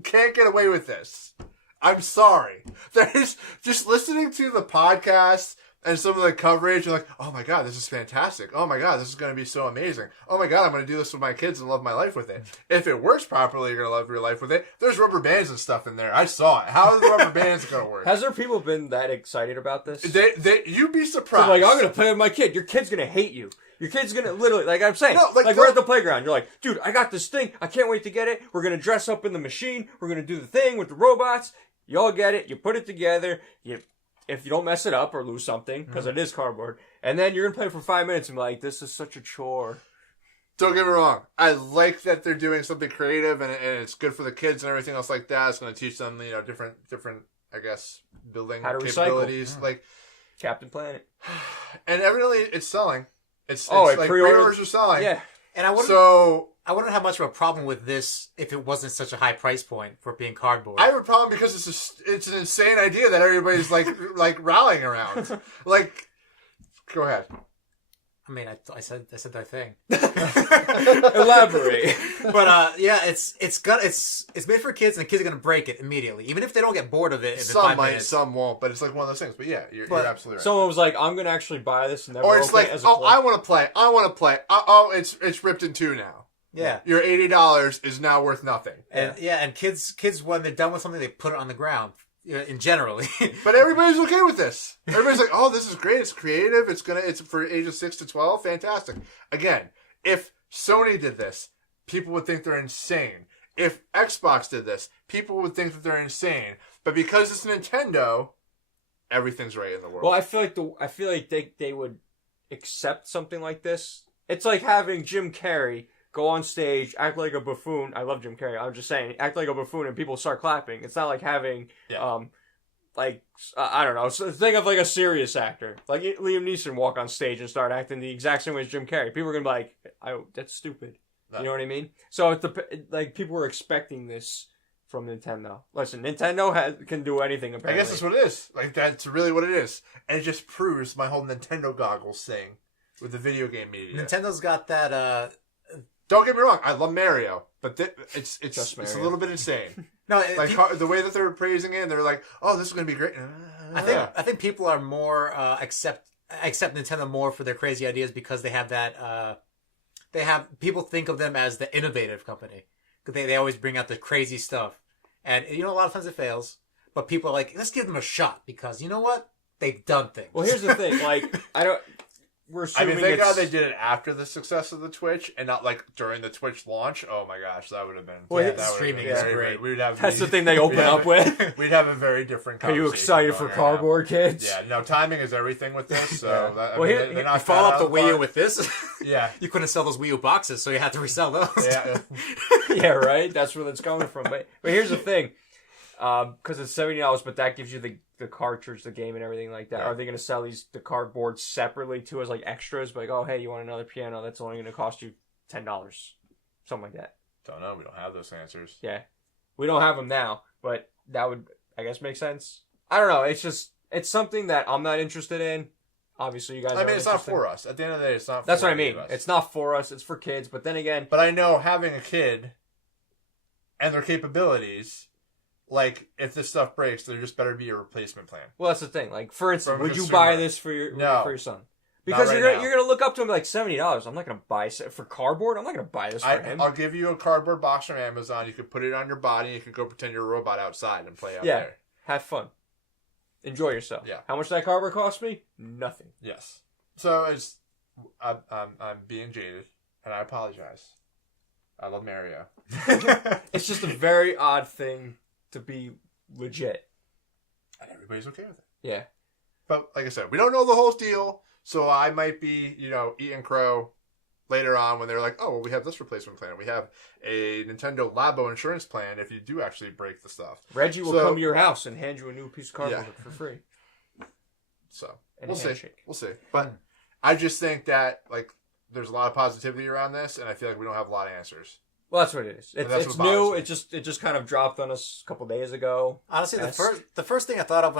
can't get away with this. I'm sorry. There's just listening to the podcast and some of the coverage, you're like, oh my god, this is fantastic. Oh my god, this is going to be so amazing. Oh my god, I'm going to do this with my kids and love my life with it. If it works properly, you're going to love your life with it. There's rubber bands and stuff in there. I saw it. How are the rubber bands going to work? Has there people been that excited about this? You'd be surprised. So like, I'm going to play with my kid. Your kid's going to hate you. Your kid's going to literally, like I'm saying, we're at the playground. You're like, dude, I got this thing. I can't wait to get it. We're going to dress up in the machine. We're going to do the thing with the robots. You all get it. You put it together. If you don't mess it up or lose something, because it is cardboard, and then you're going to play for 5 minutes and be like, this is such a chore. Don't get me wrong. I like that they're doing something creative and it's good for the kids and everything else like that. It's going to teach them, different, I guess, building capabilities. Recycle. Like Captain Planet. And evidently it's selling. It's like pre-orders are selling. Yeah. And I wouldn't have much of a problem with this if it wasn't such a high price point for being cardboard. I have a problem because it's an insane idea that everybody's like rallying around. Like, go ahead. I mean, I said that thing. Elaborate. But yeah, it's made for kids, and the kids are gonna break it immediately, even if they don't get bored of it. Some might, some won't. But it's like one of those things. But yeah, you're absolutely right. Someone was like, "I'm gonna actually buy this," and never. Or it's like, I want to play. Oh, it's ripped in two now. Yeah, your $80 is now worth nothing. And and kids when they're done with something, they put it on the ground. In generally, but everybody's okay with this. Everybody's like, "Oh, this is great. It's creative. It's for ages 6 to 12. Fantastic." Again, if Sony did this, people would think they're insane. If Xbox did this, people would think that they're insane. But because it's Nintendo, everything's right in the world. Well, I feel like they would accept something like this. It's like having Jim Carrey go on stage, act like a buffoon. I love Jim Carrey. I'm just saying, act like a buffoon and people start clapping. It's not like having, I don't know. So think of like a serious actor. Like Liam Neeson walk on stage and start acting the exact same way as Jim Carrey. People are going to be like, that's stupid. No. You know what I mean? So people were expecting this from Nintendo. Listen, Nintendo can do anything apparently. I guess that's what it is. Like, that's really what it is. And it just proves my whole Nintendo goggles thing with the video game media. Nintendo's got that, Don't get me wrong, I love Mario, but it's a little bit insane. No, the way that they're praising it, and they're like, "Oh, this is going to be great." I think people are more accept Nintendo more for their crazy ideas because they have that. People think of them as the innovative company because they always bring out the crazy stuff, and a lot of times it fails, but people are like, let's give them a shot because you know what, they've done things. Well, here's the thing, thank God they did it after the success of the Twitch and not like during the Twitch launch. Oh my gosh, that would have been. Well, streaming is great. That's the thing they open up with. We'd have a very different conversation. Are you excited for cardboard, kids? Yeah, no, timing is everything with this. So, they're not follow up the Wii U with this. Yeah, you couldn't sell those Wii U boxes, so you had to resell those. Yeah, yeah, right. That's where that's coming from. But here's the thing, because it's $70, but that gives you the cartridge, the game, and everything like that. Yeah. Are they going to sell the cardboards separately too as like extras? Like, oh hey, you want another piano? That's only going to cost you $10, something like that. Don't know. We don't have those answers. Yeah. We don't have them now, but that would, I guess, make sense. I don't know. It's something that I'm not interested in. Obviously, you guys. I mean, it's not for us. At the end of the day, it's not. That's for what I mean. us. It's not for us. It's for kids. But then again, But I know having a kid and their capabilities, like if this stuff breaks, there just better be a replacement plan. well, that's the thing. Like, for instance, From a would you consumer. buy this for your son? Because right you're now. gonna look up to him like $70. I'm not gonna buy for cardboard. I'm not gonna buy this for him. I'll give you a cardboard box from Amazon. You can put it on your body. You can go pretend you're a robot outside and play out Yeah. there. Have fun. Enjoy yourself. Yeah. How much did that cardboard cost me? Nothing. Yes. So I'm being jaded, and I apologize. I love Mario. It's just a very odd thing to be legit. And everybody's okay with it. Yeah. But like I said, we don't know the whole deal, so I might be, eating crow later on when they're like, oh, well, we have this replacement plan. We have a Nintendo Labo insurance plan if you do actually break the stuff. Reggie will come to your house and hand you a new piece of cardboard for free. So And we'll a see. handshake. We'll see. But I just think that there's a lot of positivity around this, and I feel like we don't have a lot of ansors. Well, that's what it is. And that's It's what new. bothers me. It just kind of dropped on us a couple days ago. Honestly, the first thing I thought of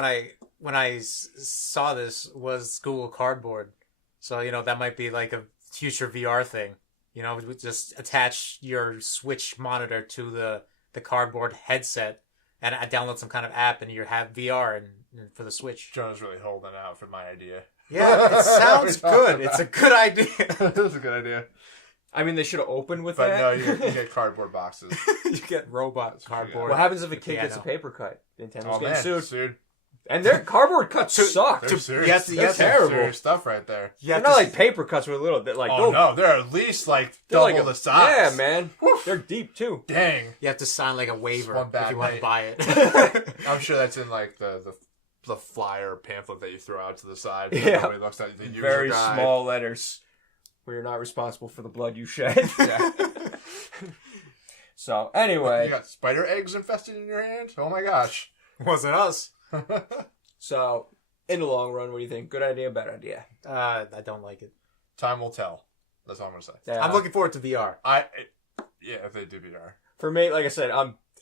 when I saw this was Google Cardboard. So that might be like a future VR thing. Just attach your Switch monitor to the cardboard headset and download some kind of app, and you have VR and for the Switch. Jonah's really holding out for my idea. Yeah, it sounds good. It's a good idea. That's a good idea. I mean, they should have opened with But that. no, you get cardboard boxes. You get robot cardboard. What happens if a kid Yeah, gets no. a paper cut? Nintendo's Oh, getting man. sued. And their cardboard cuts suck. They're serious. Yes, That's terrible. serious stuff right there. They're not like paper cuts with a little bit. Like, Oh, no. They're at least they're double like the size. Yeah, man. They're deep, too. Dang. You have to sign like a waiver one if bad you want to night. buy it. I'm sure that's in the flyer pamphlet that you throw out to the side. Yeah. Nobody looks at the user Very guide. small letters. We are not responsible for the blood you shed. Yeah. So, anyway. You got spider eggs infested in your hand? Oh my gosh. Wasn't us. So, in the long run, what do you think? Good idea, bad idea? I don't like it. Time will tell. That's all I'm gonna say. Yeah. I'm looking forward to VR. If they do VR. For me, like I said,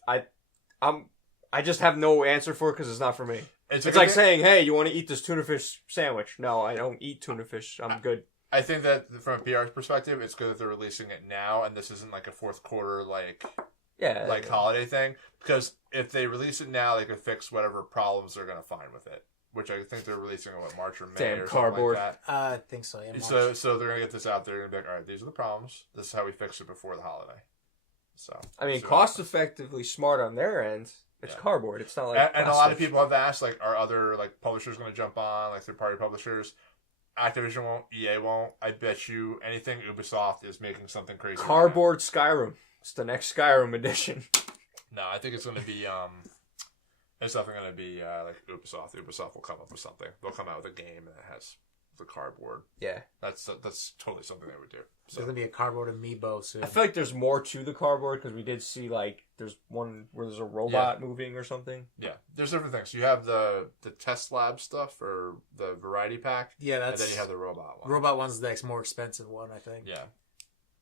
I just have no answer for it because it's not for me. It's like saying, hey, you want to eat this tuna fish sandwich? No, I don't eat tuna fish. I'm good. I think that from a PR perspective, it's good that they're releasing it now, and this isn't like a fourth quarter holiday thing. Because if they release it now, they could fix whatever problems they're gonna find with it. Which I think they're releasing in March or May Damn or cardboard. something like that. I think so. Yeah. So they're gonna get this out there and be like, all right, these are the problems. This is how we fix it before the holiday. So I mean, see what cost happens. effectively smart on their end. It's cardboard. It's not like And a lot of plastic. people have asked, are other publishers going to jump on, third party publishers? Activision won't, EA won't. I bet you anything Ubisoft is making something crazy. Cardboard Skyrim. It's the next Skyrim edition. No, I think it's going to be it's definitely going to be Ubisoft. Ubisoft will come up with something. They'll come out with a game that has the cardboard. Yeah. That's totally something they would do. So There's gonna be a cardboard amiibo soon. I feel like there's more to the cardboard because we did see there's one where there's a robot moving or something. yeah, there's different things. You have the test lab stuff or the variety pack. Yeah, and then you have the robot one. Robot one's the next more expensive one, I think. Yeah.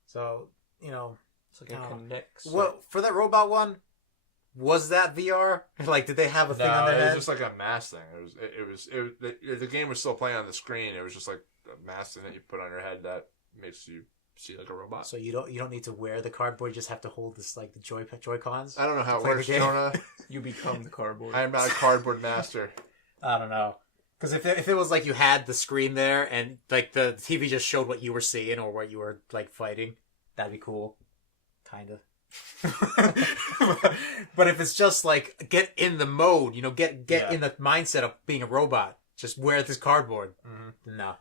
So It's like it connects. well, for that robot one, was that VR? Did they have a thing on No, their it head? was just like a mask thing. The game was still playing on the screen. It was just like a mask thing that you put on your head that makes you see like a robot. So you don't need to wear the cardboard. You just have to hold this the Joy-Cons. I don't know how it play the works, game. Jonah. You become the cardboard. I am not a cardboard master. I don't know. Because if it was you had the screen there and the TV just showed what you were seeing or what you were fighting, that'd be cool. Kind of. But if it's just get in the mode, get in the mindset of being a robot, just wear this cardboard. Mm-hmm. No.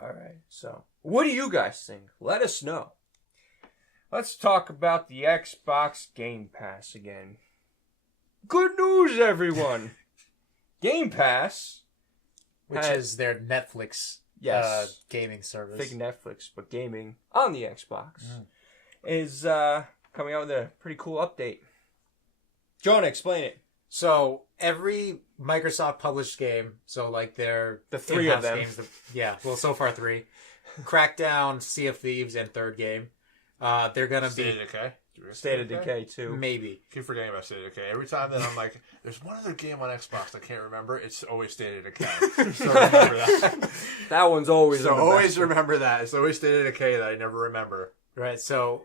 All right. So, what do you guys think? Let us know. Let's talk about the Xbox Game Pass again. Good news, everyone. Game Pass, Which is their Netflix gaming service. big Netflix, but gaming on the Xbox, is coming out with a pretty cool update. Jonah, explain it. So every Microsoft published game, their The three of in-house them. games, so far 3. Crackdown, Sea of Thieves, and third game. They're gonna State be of Decay. State of Decay 2. Maybe. Keep forgetting about State of Decay. Every time that I'm like, there's one other game on Xbox I can't remember. It's always State of Decay. So remember that. That one's always. So always remember that. It's always State of Decay that I never remember. Right. So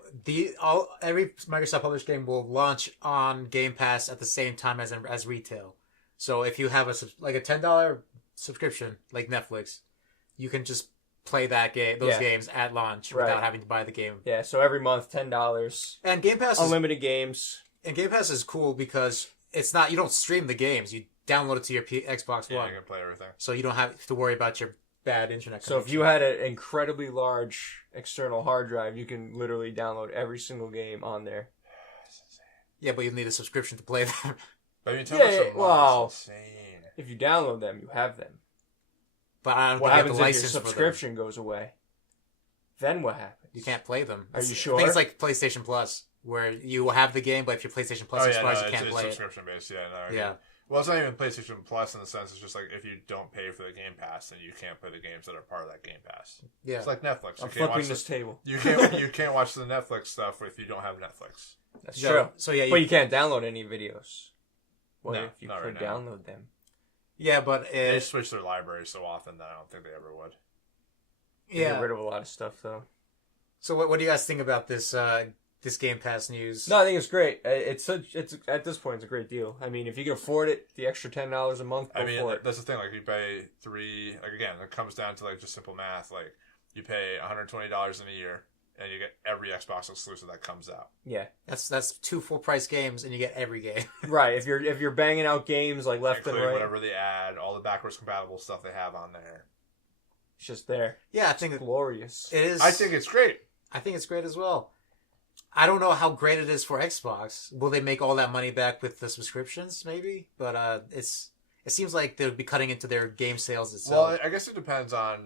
every Microsoft published game will launch on Game Pass at the same time as retail. So if you have a $10 subscription like Netflix, you can just play those games at launch without having to buy the game. Yeah, so every month $10. And Game Pass unlimited games. And Game Pass is cool because it's not, you don't stream the games, you download it to your Xbox One. You can play everything. So you don't have to worry about your bad internet connection. So if you had an incredibly large external hard drive, you can literally download every single game on there. Yeah, but you need a subscription to play them. But I mean, well, if you download them, you have them. But I don't what think happens you have the if your license subscription goes away? Then what happens? You can't play them. Are you sure? I think it's like PlayStation Plus, where you have the game, but if your PlayStation Plus expires, you can't play it. It's subscription based. Yeah, no. Yeah. Well, it's not even PlayStation Plus in the sense. It's just like if you don't pay for the Game Pass, then you can't play the games that are part of that Game Pass. Yeah. It's like Netflix. I'm flipping this table. You can't watch the Netflix stuff if you don't have Netflix. That's true. So yeah, but you can't download any videos. What no, if you not could right now. download them? Yeah, but they switch their library so often that I don't think they ever would. They get rid of a lot of stuff though. So what do you guys think about this this Game Pass news? No, I think it's great. It's at this point it's a great deal. I mean, if you can afford it, the extra $10 a month, go for it. That's the thing. Like you pay again, it comes down to like just simple math. Like you pay $120 in a year, and you get every Xbox exclusive that comes out. Yeah, that's 2 full price games, and you get every game. Right. If you're banging out games like left and right, whatever they add, all the backwards compatible stuff they have on there. It's just there. Yeah, I think it's glorious. It is. I think it's great. I think it's great as well. I don't know how great it is for Xbox. Will they make all that money back with the subscriptions? Maybe, but it seems like they'll be cutting into their game sales itself. Well, I guess it depends on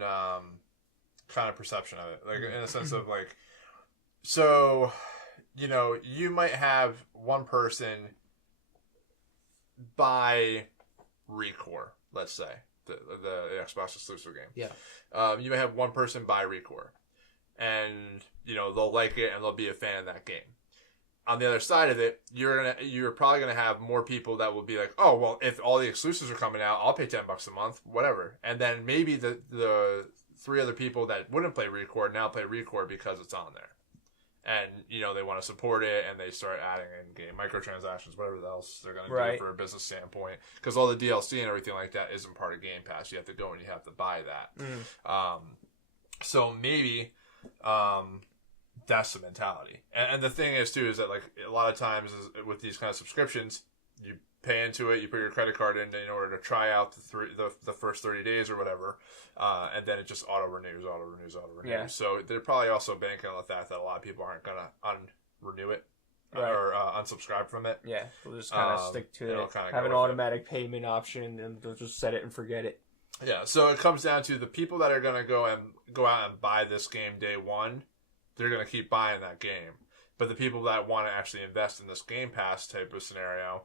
kind of perception of it, like in the sense of like, so you might have one person buy ReCore, let's say the Xbox exclusive game. Yeah. You may have one person buy ReCore, and they'll like it and they'll be a fan of that game. On the other side of it, you're probably gonna have more people that will be like, oh well, if all the exclusives are coming out, I'll pay $10 a month, whatever. And then maybe the 3 other people that wouldn't play ReCore now play ReCore because it's on there, and they want to support it, and they start adding in-game microtransactions, whatever else they're gonna do for a business standpoint, because all the DLC and everything like that isn't part of Game Pass. You have to go and you have to buy that. So maybe. That's the mentality, and the thing is too is that like a lot of times with these kind of subscriptions, you pay into it, you put your credit card in order to try out the first 30 days or whatever, and then it just auto renews. Yeah. So they're probably also banking on the fact that a lot of people aren't gonna renew it or unsubscribe from it. Yeah, they'll just kind of stick to it. Have an automatic payment option, and they'll just set it and forget it. Yeah, so it comes down to the people that are gonna go out and buy this game day one. They're going to keep buying that game. But the people that want to actually invest in this Game Pass type of scenario,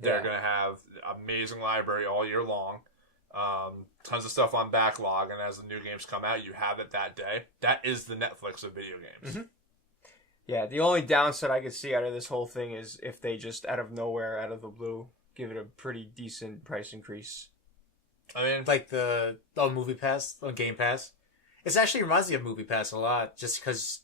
they're going to have amazing library all year long. Tons of stuff on backlog. And as the new games come out, you have it that day. That is the Netflix of video games. Mm-hmm. Yeah, the only downside I could see out of this whole thing is if they just out of nowhere, out of the blue, give it a pretty decent price increase. I mean, like the Movie Pass, on Game Pass. It actually reminds me of Movie Pass a lot, just because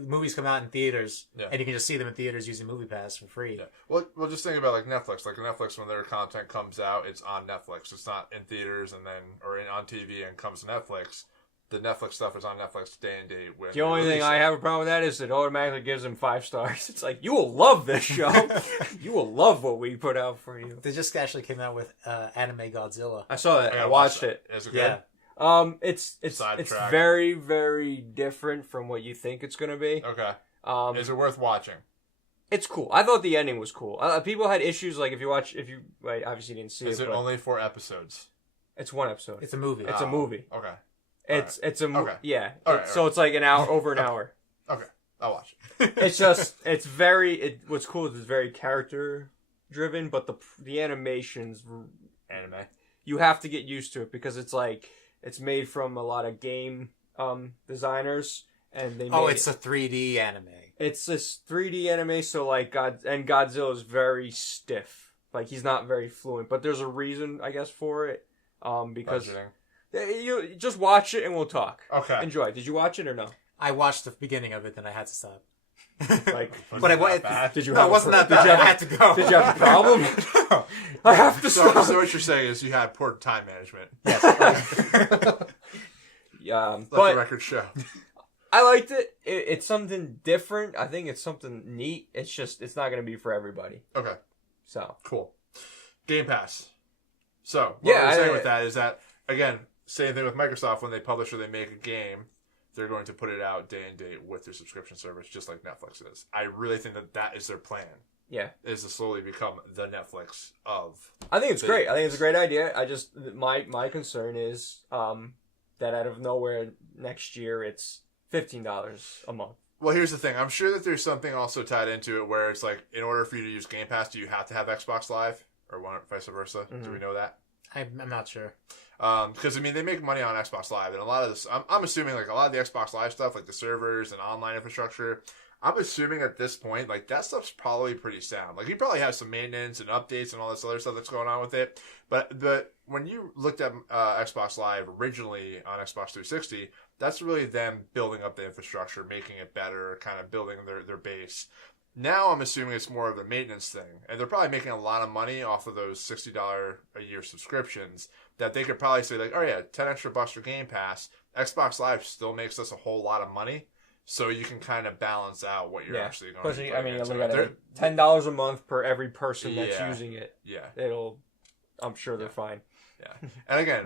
movies come out in theaters, and you can just see them in theaters using Movie Pass for free. Yeah. Well, just think about like Netflix. Like Netflix, when their content comes out, it's on Netflix. It's not in theaters on TV and comes to Netflix. The Netflix stuff is on Netflix day and date. The only thing I have a problem with that is it automatically gives them 5 stars. It's like, you will love this show. You will love what we put out for you. They just actually came out with Anime Godzilla. I saw that. I watched it. Is it good? Yeah. It's very, very different from what you think it's gonna be. Okay. Is it worth watching? It's cool. I thought the ending was cool. People had issues like if you obviously didn't see it. Is it only 4 episodes? It's 1 episode. It's a movie. It's a movie. Okay. It's a movie. Okay. Yeah. Right, so it's like an hour, over an hour. Okay. I'll watch it. What's cool is it's very character driven, but the animation's anime. You have to get used to it because it's made from a lot of game designers, and they it's a 3D anime. It's this 3D anime, so like Godzilla is very stiff. Like he's not very fluent, but there's a reason, I guess, for it. Because you just watch it and we'll talk. Okay. Enjoy. Did you watch it or no? I watched the beginning of it, then I had to stop. Like, but I went. did you? No, have it wasn't that bad. I had to go. Did you have a problem? No. I have to stop. So what you're saying is you had poor time management. Yes. Let but the record show. I liked it. It's something different. I think it's something neat. It's just it's not going to be for everybody. Okay. So cool. Game Pass. So what I'm saying with that is that again, same thing with Microsoft when they publish or they make a game. They're going to put it out day and date with their subscription service, just like Netflix is. I really think that is their plan. Yeah. Is to slowly become the Netflix of... I think it's great. I think it's a great idea. I just... My concern is that out of nowhere next year, it's $15 a month. Well, here's the thing. I'm sure that there's something also tied into it where it's like, in order for you to use Game Pass, do you have to have Xbox Live? Or vice versa? Mm-hmm. Do we know that? I'm not sure. Because I mean they make money on Xbox Live, and a lot of this I'm assuming like a lot of the Xbox Live stuff, like the servers and online infrastructure, I'm assuming at this point like that stuff's probably pretty sound. Like you probably have some maintenance and updates and all this other stuff that's going on with it. But when you looked at Xbox Live originally on Xbox 360, that's really them building up the infrastructure, making it better, kind of building their base. Now I'm assuming it's more of a maintenance thing, and they're probably making a lot of money off of those $60 a year subscriptions that they could probably say like, oh yeah, $10 extra for Game Pass. Xbox Live still makes us a whole lot of money, so you can kind of balance out what you're actually going to play. I mean, look at it, $10 a month per every person that's using it. Yeah, I'm sure they're fine. Yeah, and again,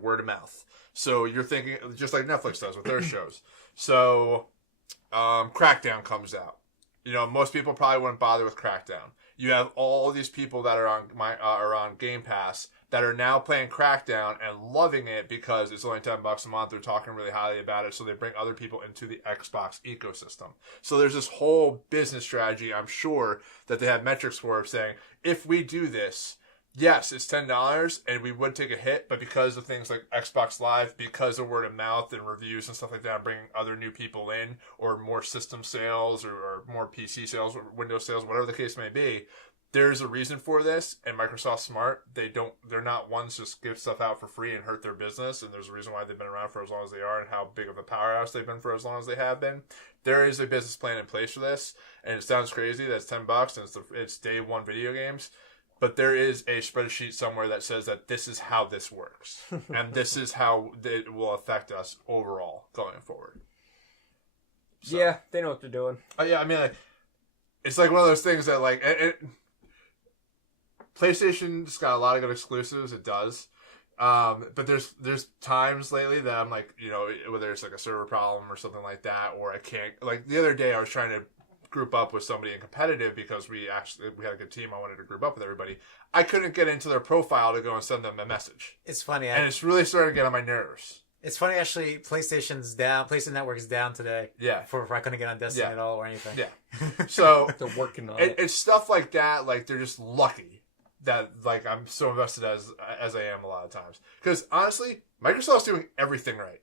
word of mouth. So you're thinking just like Netflix does with their shows. So. Crackdown comes out. Most people probably wouldn't bother with Crackdown. You have all these people that are on Game Pass that are now playing Crackdown and loving it because it's only $10 a month. They're talking really highly about it, so they bring other people into the Xbox ecosystem. So there's this whole business strategy, I'm sure, that they have metrics for of saying, if we do this, yes, it's $10, and we would take a hit, but because of things like Xbox Live, because of word of mouth and reviews and stuff like that, bringing other new people in, or more system sales, or more PC sales, or Windows sales, whatever the case may be, there's a reason for this, and Microsoft's smart. They're not ones to just give stuff out for free and hurt their business, and there's a reason why they've been around for as long as they are, and how big of a powerhouse they've been for as long as they have been. There is a business plan in place for this, and it sounds crazy that it's $10, and it's day one video games. But there is a spreadsheet somewhere that says that this is how this works. And this is how it will affect us overall going forward. So, yeah, they know what they're doing. Yeah, I mean, it's like one of those things that, like, PlayStation's got a lot of good exclusives. It does. But there's times lately that I'm like, whether it's like a server problem or something like that, or I can't. Like, the other day I was trying to group up with somebody in competitive because we had a good team. I wanted to group up with everybody. I couldn't get into their profile to go and send them a message. It's funny. And it's really starting to get on my nerves. It's funny, actually, PlayStation's down. PlayStation Network's down today. Yeah. For I couldn't get on Destiny at all or anything. Yeah. So they're working on it. It's stuff like that. Like, they're just lucky that, like, I'm so invested as I am a lot of times. Because, honestly, Microsoft's doing everything right.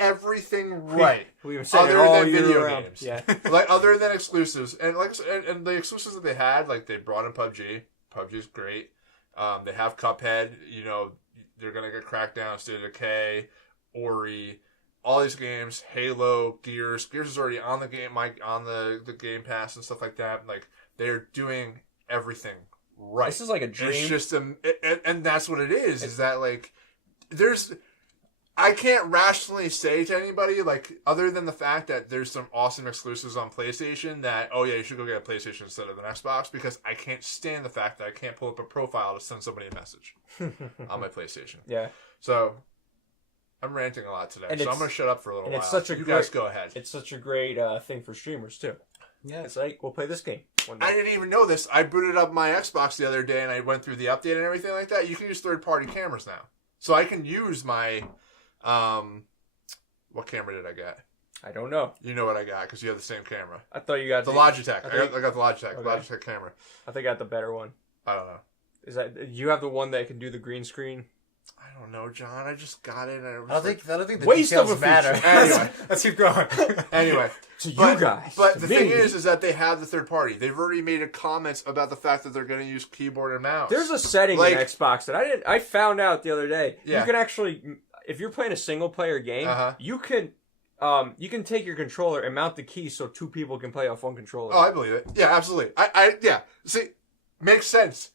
Everything right. We've been saying other than video games. Yeah. Like, other than exclusives. And and the exclusives that they had, like, they brought in PUBG. PUBG's great. They have Cuphead. They're going to get Crackdown, State of Decay, Ori, all these games, Halo, Gears. Gears is already on the game, on the Game Pass and stuff like that. Like, they're doing everything right. This is like a dream. It's just and that's what it is. Is that, like, I can't rationally say to anybody, like, other than the fact that there's some awesome exclusives on PlayStation that, oh yeah, you should go get a PlayStation instead of an Xbox, because I can't stand the fact that I can't pull up a profile to send somebody a message on my PlayStation. Yeah. So, I'm ranting a lot today, so I'm going to shut up for a little while. You guys go ahead. It's such a great thing for streamers, too. Yeah. It's like, we'll play this game one day. I didn't even know this. I booted up my Xbox the other day, and I went through the update and everything like that. You can use third-party cameras now. So I can use my... what camera did I get? I don't know. You know what I got because you have the same camera. I thought you got the Logitech. I got the Logitech. Okay. Logitech camera. I think I got the better one. I don't know. Is that you have the one that can do the green screen? I don't know, John. I just got it. I don't think the Waste of details a matter. feature. Anyway. Let's keep going. Anyway. To you guys. But to the me. thing is that they have the third party. They've already made a comment about the fact that they're going to use keyboard and mouse. There's a setting in Xbox that I found out the other day. Yeah. You can actually, if you're playing a single player game, you can take your controller and mount the keys so two people can play off one controller. Oh, I believe it. Yeah, absolutely. Yeah. See, makes sense.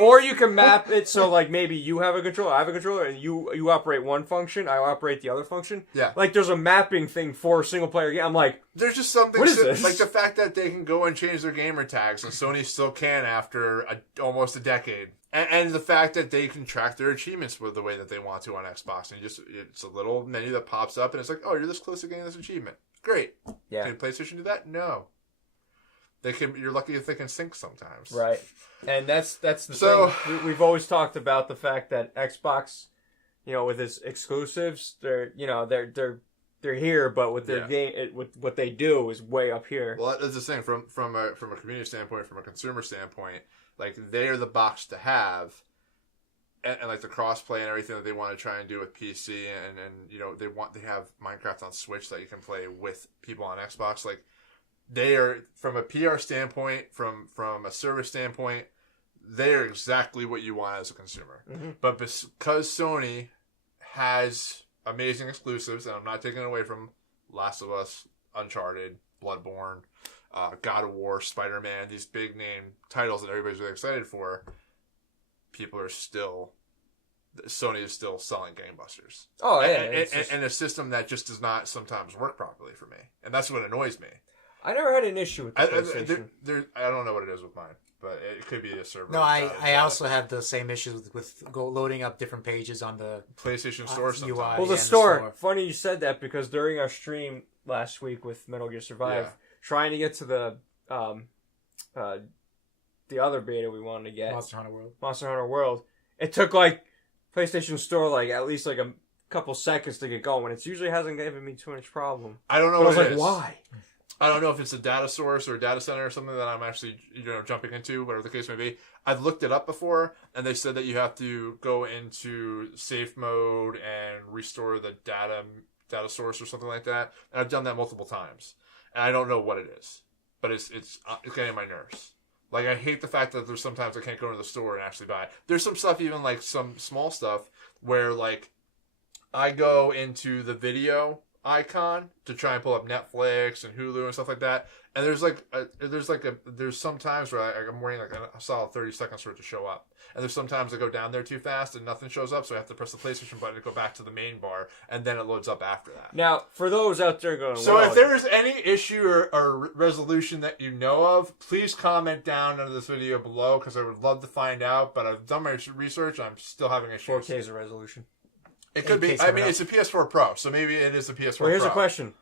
Or you can map it so like maybe you have a controller, I have a controller, and you operate one function, I operate the other function. Yeah. Like there's a mapping thing for a single player game. I'm like, there's just something what is this? Like the fact that they can go and change their gamer tags, and Sony still can after almost a decade. And the fact that they can track their achievements with the way that they want to on Xbox. And it's a little menu that pops up and it's like, oh, you're this close to getting this achievement. Great. yeah. Can PlayStation do that? No. They can. You're lucky if they can sync sometimes. Right. And that's the thing. We've always talked about the fact that Xbox, with its exclusives, they're here, but with their game, with what they do is way up here. Well, that's the thing. From a community standpoint, from a consumer standpoint, like they are the box to have, and like the crossplay and everything that they want to try and do with PC, and they have Minecraft on Switch that you can play with people on Xbox. Like they are, from a PR standpoint, from a service standpoint, they are exactly what you want as a consumer. Mm-hmm. But because Sony has amazing exclusives, and I'm not taking it away from Last of Us, Uncharted, Bloodborne, God of War, Spider-Man, these big name titles that everybody's really excited for, Sony is still selling gangbusters. Oh, yeah. And a system that just does not sometimes work properly for me. And that's what annoys me. I never had an issue with the PlayStation. I don't know what it is with mine, but it could be a server. No, I also have the same issues with loading up different pages on the PlayStation Store sometimes. UI. Well, the store. Funny you said that because during our stream last week with Metal Gear Survive, trying to get to the other beta we wanted to get, Monster Hunter World, it took like PlayStation Store like at least like a couple seconds to get going. It usually hasn't given me too much problem. I don't know. But I was like, why? I don't know if it's a data source or a data center or something that I'm actually jumping into, whatever the case may be. I've looked it up before, and they said that you have to go into safe mode and restore the data source or something like that. And I've done that multiple times, and I don't know what it is, but it's getting on my nerves. Like I hate the fact that there's sometimes I can't go to the store and actually buy it. There's some stuff, even like some small stuff, where like I go into the video icon to try and pull up Netflix and Hulu and stuff like that, and there's some times where I'm waiting like a solid 30 seconds for it to show up, and there's sometimes I go down there too fast and nothing shows up, so I have to press the PlayStation button to go back to the main bar, and then it loads up after that. Now, for those out there going, so if there is any issue or resolution that you know of, please comment down under this video below, because I would love to find out, but I've done my research, I'm still having issues. 4K is a resolution. It could be. I mean, it's a PS4 Pro, so maybe it is a PS4 Pro. Well, here's a question.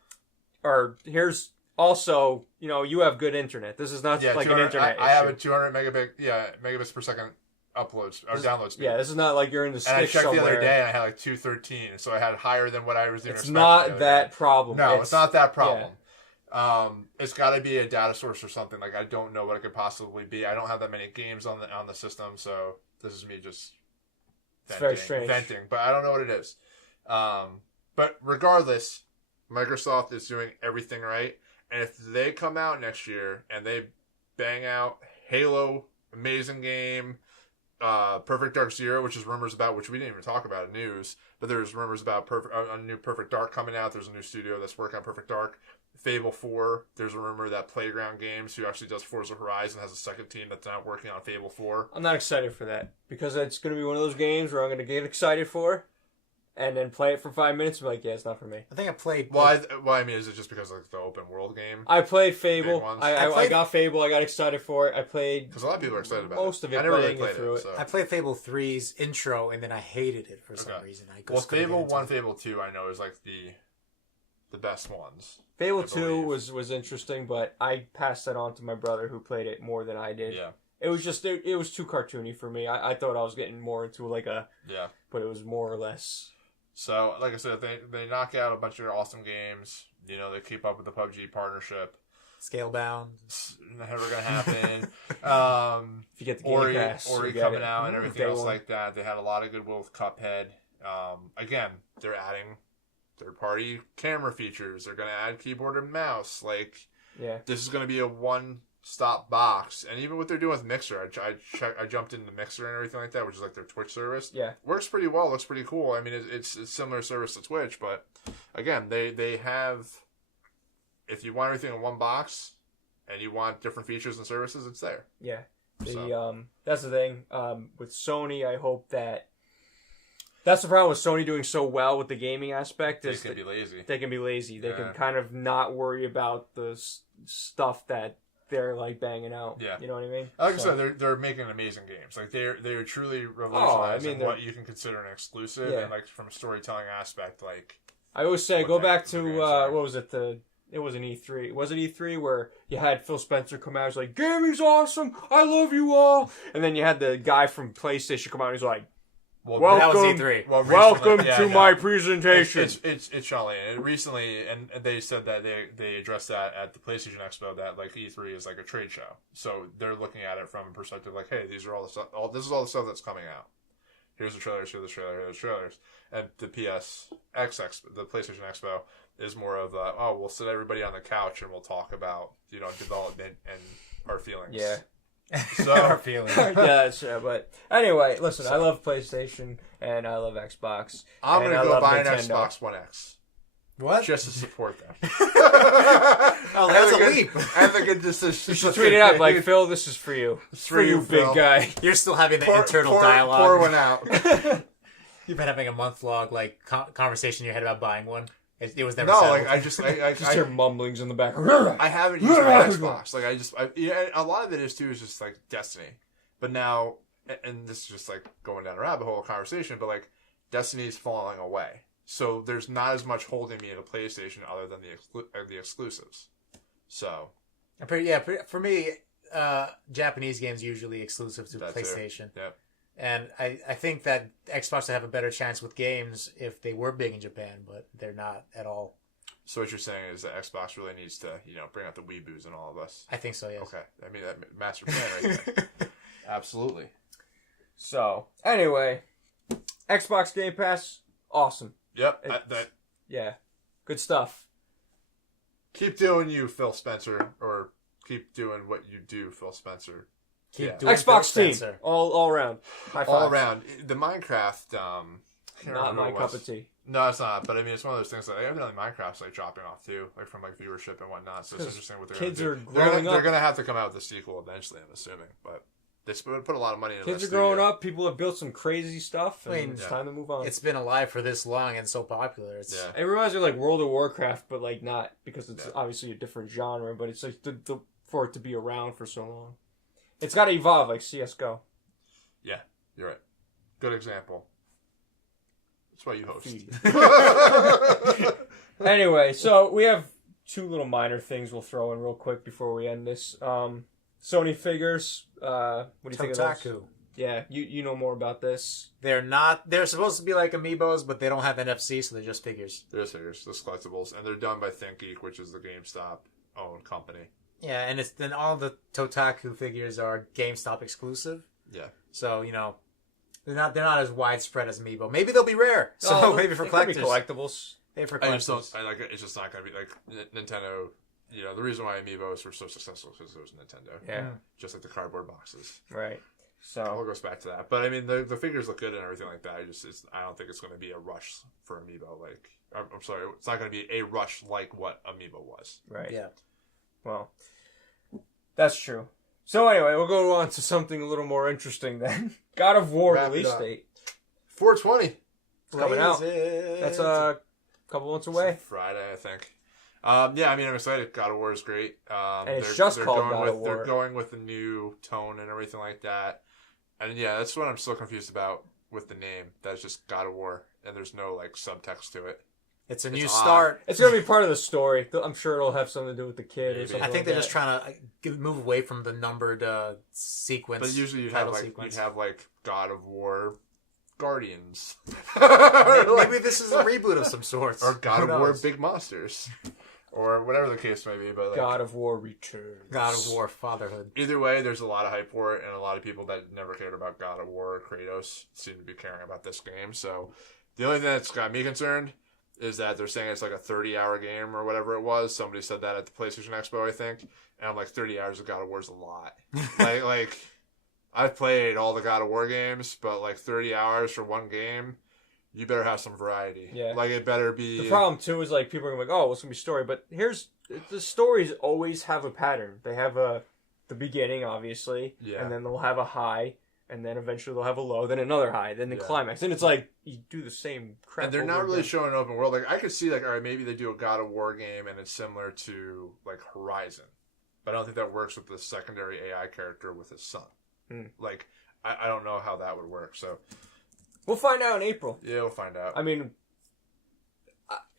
Or here's also, you have good internet. This is not like an internet I have a 200 megabits per second download speed. Yeah, this is not like you're in the sticks somewhere. And I checked somewhere. the other day, and I had like 213, so I had higher than what I was even expecting. It's not that problem. No, it's not that problem. Yeah. It's got to be a data source or something. Like I don't know what it could possibly be. I don't have that many games on the system, so this is me just. It's very strange. Venting, but I don't know what it is. But regardless, Microsoft is doing everything right. And if they come out next year and they bang out Halo, amazing game, Perfect Dark Zero, which is rumors about, which we didn't even talk about in news, but there's rumors about a new Perfect Dark coming out. There's a new studio that's working on Perfect Dark. Fable 4, there's a rumor that Playground Games, who actually does Forza Horizon, has a second team that's now working on Fable 4. I'm not excited for that, because it's going to be one of those games where I'm going to get excited for, and then play it for 5 minutes and be like, yeah, it's not for me. I think I played... Well, I mean, is it just because of the open world game? I played Fable. I got Fable. I got excited for it. I played... Because a lot of people are excited about most of it. I never really played it. So. I played Fable 3's intro, and then I hated it for some reason. Fable 1, Fable 2, I know, is like the best ones. Fable 2 was interesting, but I passed that on to my brother, who played it more than I did. Yeah. It was just... It was too cartoony for me. I thought I was getting more into like a... Yeah. But it was more or less... So, like I said, they knock out a bunch of awesome games. They keep up with the PUBG partnership. Scalebound. Never gonna happen. If you get the Game Pass, Ori you coming get it. out and everything else one. like that. They had a lot of goodwill with Cuphead. Again, they're adding third-party camera features. They're gonna add keyboard and mouse. Like, Yeah. this is gonna be a one-stop box. And even what they're doing with Mixer, I jumped into Mixer and everything like that, which is like their Twitch service. Yeah. Works pretty well. Looks pretty cool. I mean, it's a similar service to Twitch, but again, they have. If you want everything in one box, and you want different features and services, it's there. Yeah. So. That's the thing. With Sony, I hope that that's the problem with Sony doing so well with the gaming aspect. They Is can be lazy. They can be lazy. They Yeah. can kind of not worry about the stuff that they're like banging out. Yeah. You know what I mean? Like I said, they're making amazing games. Like they're truly revolutionizing what you can consider an exclusive, Yeah. and like from a storytelling aspect, like I always say, what go the back heck to the games are. what was it? It was an E3. Was it E3 where you had Phil Spencer come out? He's like, "Gaming's awesome. I love you all." And then you had the guy from PlayStation come out. And he's like, well, That was "Welcome, E3. well, welcome recently- yeah, to no. my presentation." It's Sean Lane. And recently, and they said that they addressed that at the PlayStation Expo, that like E3 is like a trade show. So they're looking at it from a perspective like, hey, these are all the stuff. This is all the stuff that's coming out. Here's the trailers. Here's the trailer. Here's the trailers. And the PSX Expo, the PlayStation Expo, is more of we'll sit everybody on the couch and we'll talk about development and our feelings. Yeah. So Our feeling. But anyway, listen, I love PlayStation and I love Xbox. I'm and gonna I go love buy an Nintendo. Xbox One X What? just to support them. Oh, that's a leap. I think a decision. You should tweet it out like, "Phil, this is for you. It's For you, big Phil. guy." You're still having the internal dialogue. Pour one out. You've been having a month-long conversation in your head about buying one. It was never No, settled. like I just hear mumblings in the back. I haven't used my Xbox. Like a lot of it is too is just like Destiny. But now, and this is just like going down a rabbit hole of conversation, but like Destiny's falling away. So there's not as much holding me in a PlayStation other than the exclusives. So for me, Japanese games usually exclusive to That too. PlayStation. Yep. And I think that Xbox would have a better chance with games if they were big in Japan, but they're not at all. So what you're saying is that Xbox really needs to, bring out the weeboos in all of us. I think so, yes. Okay. I mean, that master plan right there. Absolutely. So, anyway, Xbox Game Pass, awesome. Yep. Yeah, good stuff. Keep doing you, Phil Spencer, or keep doing what you do, Phil Spencer. Keep doing Xbox Phil team, Spencer. all around. High All five. around. The Minecraft, Not my cup of tea. No, it's not. But I mean, it's one of those things that evidently Minecraft's like dropping off too, like from like viewership and whatnot. So it's interesting what they're Kids gonna are do. growing They're up. gonna have to come out with a sequel eventually, I'm assuming. But they put a lot of money into Kids that are growing studio. up. People have built some crazy stuff, and I mean, it's yeah. time to move on. It's been alive for this long and so popular. It's, Yeah. It reminds me of like World of Warcraft, but like not because it's Yeah. obviously a different genre. But it's like for it to be around for so long, it's got to evolve like CS:GO. Yeah, you're right. Good example. That's why you host. Anyway, so we have two little minor things we'll throw in real quick before we end this. Sony figures. What do you think of those? Kotaku. Yeah, you know more about this. They're supposed to be like amiibos, but they don't have NFC, so they're just figures. They're figures, just collectibles, and they're done by ThinkGeek, which is the GameStop owned company. Yeah, and then all the Kotaku figures are GameStop exclusive. Yeah. So, they're not as widespread as amiibo. Maybe they'll be rare. So maybe for It could be collectors. collectibles. Maybe for I just collectors. don't. It's just not going to be like Nintendo. The reason why amiibos were so successful is because it was Nintendo. Yeah, Just like the cardboard boxes. right. It all So goes back to that. But I mean, the figures look good and everything like that. I don't think it's going to be a rush for amiibo. Like, I'm sorry, it's not going to be a rush like what amiibo was. right. Yeah. Well, that's true. So anyway, we'll go on to something a little more interesting then. God of War Wrap it release up. date. 420. It's coming out. Blazes. That's a couple months away. Friday, I think. Yeah, I mean, I'm excited. God of War is great. And it's just called going God with, of War. They're going with a new tone and everything like that. And yeah, that's what I'm still confused about with the name. That's just God of War, and there's no like subtext to it. It's a new It's start. It's gonna be part of the story. I'm sure it'll have something to do with the kid or Maybe. something. I think like they're that. just trying to move away from the numbered sequence. But usually you'd title have sequence. God of War Guardians, Maybe this is a reboot of some sorts. or God Who of War knows? Big Monsters, or whatever the case may be. But like, God of War Returns. God of War Fatherhood. Either way, there's a lot of hype for it, and a lot of people that never cared about God of War or Kratos seem to be caring about this game. So the only thing that's got me concerned is that they're saying it's like a 30-hour game or whatever it was. Somebody said that at the PlayStation Expo, I think. And I'm like, 30 hours of God of War is a lot. like I've played all the God of War games, but like 30 hours for one game, you better have some variety. Yeah. Like it better be... The problem, too, is like people are like, oh, what's going to be story? But the stories always have a pattern. They have the beginning, obviously, and then they'll have a high, and then eventually they'll have a low, then another high, then the climax. And it's like, you do the same crap. And they're not really showing an open world. Like, I could see, like, all right, maybe they do a God of War game and it's similar to, like, Horizon. But I don't think that works with the secondary AI character with his son. Like, I don't know how that would work, so... We'll find out in April. Yeah, we'll find out. I mean,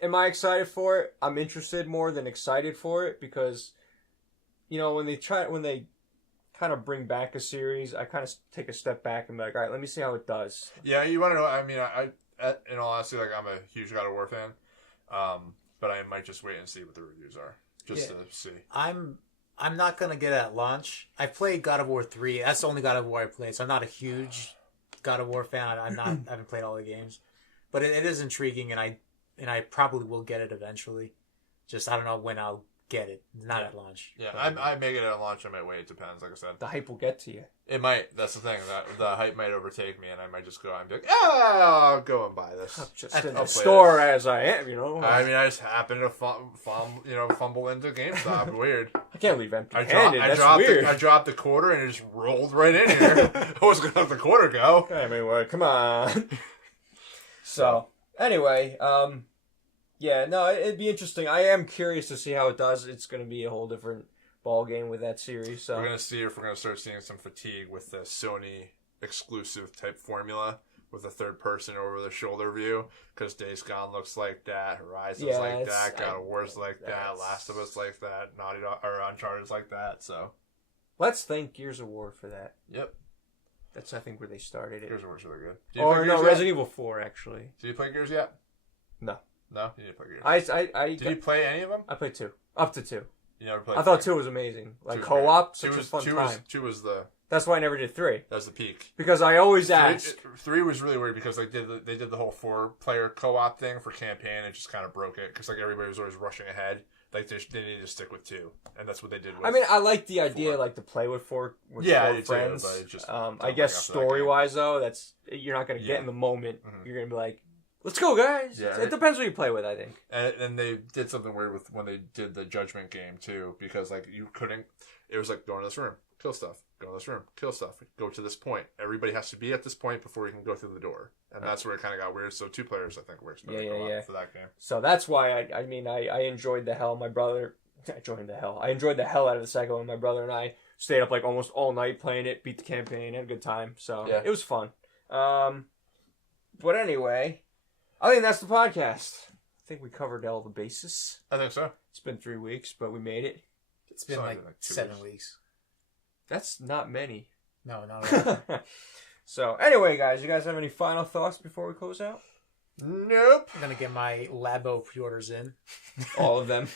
am I excited for it? I'm interested more than excited for it because, you know, when they kind of bring back a series, I kind of take a step back and be like, all right, let me see how it does. Yeah, you want to know? I mean, I in all honesty, like I'm a huge God of War fan, but I might just wait and see what the reviews are just to see. I'm not gonna get it at launch. I played God of War 3. That's the only God of War I played, so I'm not a huge God of War fan. I haven't played all the games, but it is intriguing, and I probably will get it eventually. Just I don't know when I'll get it. Not at launch. Yeah, I may get it at launch. I might wait. It depends. Like I said, The hype will get to you. it might. That's the thing. That the hype might overtake me, and I might just go out and be like, I'll go and buy this. Just in I'll the play store as I am, you know. I mean, I just happen to fumble into GameStop. Weird. I can't leave empty-handed. That's weird. I dropped the quarter and it just rolled right in here. I wasn't gonna let the quarter go. I mean, well, come on. So, anyway, yeah, no, it'd be interesting. I am curious to see how it does. It's going to be a whole different ball game with that series. So we're gonna see if we're gonna start seeing some fatigue with the Sony exclusive type formula with a third person over the shoulder view. Because Days Gone looks like that, Horizon's like that, God of War's like that, Last of Us like that, Naughty Dog or Uncharted's like that. So let's thank Gears of War for that. Yep. That's, I think, where they started it. Gears of War's really good. Or no, Resident Evil 4, actually. Did you play Gears yet? No. No? You didn't play Gears. Did you play any of them? I played 2. Up to 2. You never played I thought 2 was amazing. Like, co-op, such a fun time. 2 was the... That's why I never did 3. That was the peak. Because I always ask. 3 was really weird because they did the whole 4-player co-op thing for campaign and just kind of broke it. Because like everybody was always rushing ahead. Like they needed to stick with 2. And that's what they did with I mean, I like the idea, 4. Like, to play with four friends. Too, but it just I guess story-wise, though, you're not going to get in the moment. Mm-hmm. You're going to be like, let's go, guys. Yeah, it depends what you play with, I think. And they did something weird with when they did the Judgment game, too. Because, like, you couldn't... It was like, go into this room, kill stuff. Go in this room, kill stuff. Go to this point. Everybody has to be at this point before you can go through the door. And that's where it kind of got weird. So 2 players, I think, works better for that game. So that's why, I enjoyed the hell. I enjoyed the hell out of the second one. My brother and I stayed up like almost all night playing it, beat the campaign, had a good time. So it was fun. But anyway, I think that's the podcast. I think we covered all the bases. I think so. It's been 3 weeks, but we made it. It's been like 7 weeks. That's not many. No, not at all. So, anyway, guys, you guys have any final thoughts before we close out? Nope. I'm going to get my Labo pre-orders in. All of them.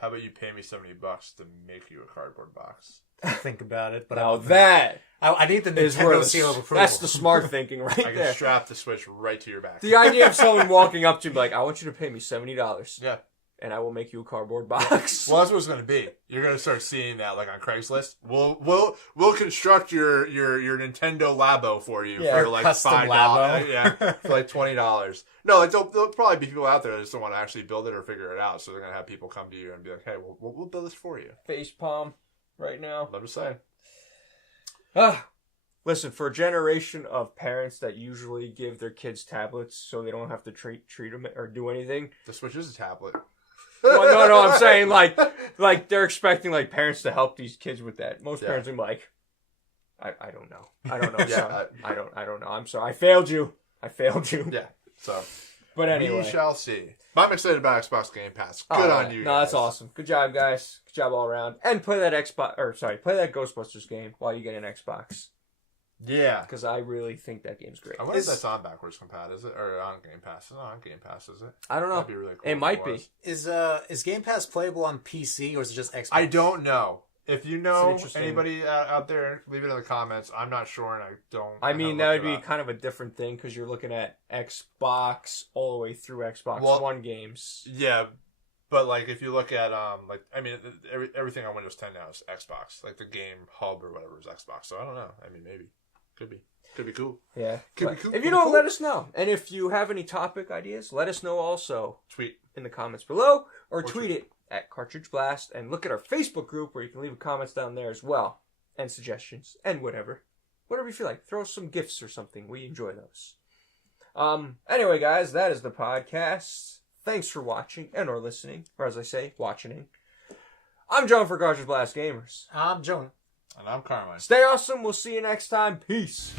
How about you pay me $70 to make you a cardboard box? Think about it. But now I need the Nintendo seal of approval. That's the smart thinking right there. I can strap the Switch right to your back. The idea of someone walking up to you and be like, I want you to pay me $70. Yeah. And I will make you a cardboard box. Well, that's what it's going to be. You're going to start seeing that, like on Craigslist. We'll construct your Nintendo Labo for you for like $5. Labo. Yeah, for like $20. No, like there'll probably be people out there that just don't want to actually build it or figure it out. So they're going to have people come to you and be like, "Hey, we'll build this for you." Face palm, right now. I'm just saying. Listen, for a generation of parents that usually give their kids tablets so they don't have to treat them or do anything, the Switch is a tablet. Well, no, I'm saying like they're expecting like parents to help these kids with that. Most parents are like, I don't know. I don't know. Son. I don't know. I'm sorry. I failed you. Yeah. So, but anyway, we shall see. But I'm excited about Xbox Game Pass. Good on you. No, that's awesome. Good job, guys. Good job all around. And play that Ghostbusters game while you get an Xbox. Yeah. Because I really think that game's great. I wonder if that's on backwards compat, is it? Or on Game Pass? It's not on Game Pass, is it? I don't know. That'd be really cool. It might be. Is Game Pass playable on PC or is it just Xbox? I don't know. If you know interesting- anybody out there, leave it in the comments. I'm not sure, and I don't. I mean, that haven't would be looked it up. kind of a different thing because you're looking at Xbox all the way through Xbox One games. Yeah, but like if you look at everything on Windows 10 now is Xbox. Like the game hub or whatever is Xbox. So I don't know. I mean, maybe could be cool. Yeah. Could be But cool. if Could you be know, cool. let us know. And if you have any topic ideas, let us know also Tweet. in the comments below or tweet tweet. it at Cartridge Blast, and look at our Facebook group where you can leave comments down there as well, and suggestions and whatever you feel like. Throw some gifts or something. We enjoy those. Anyway, guys, that is the podcast. Thanks for watching and or listening, or as I say, watching. I'm John for Cartridge Blast Gamers. I'm Jonah. And I'm Carmine. Stay awesome. We'll see you next time. Peace.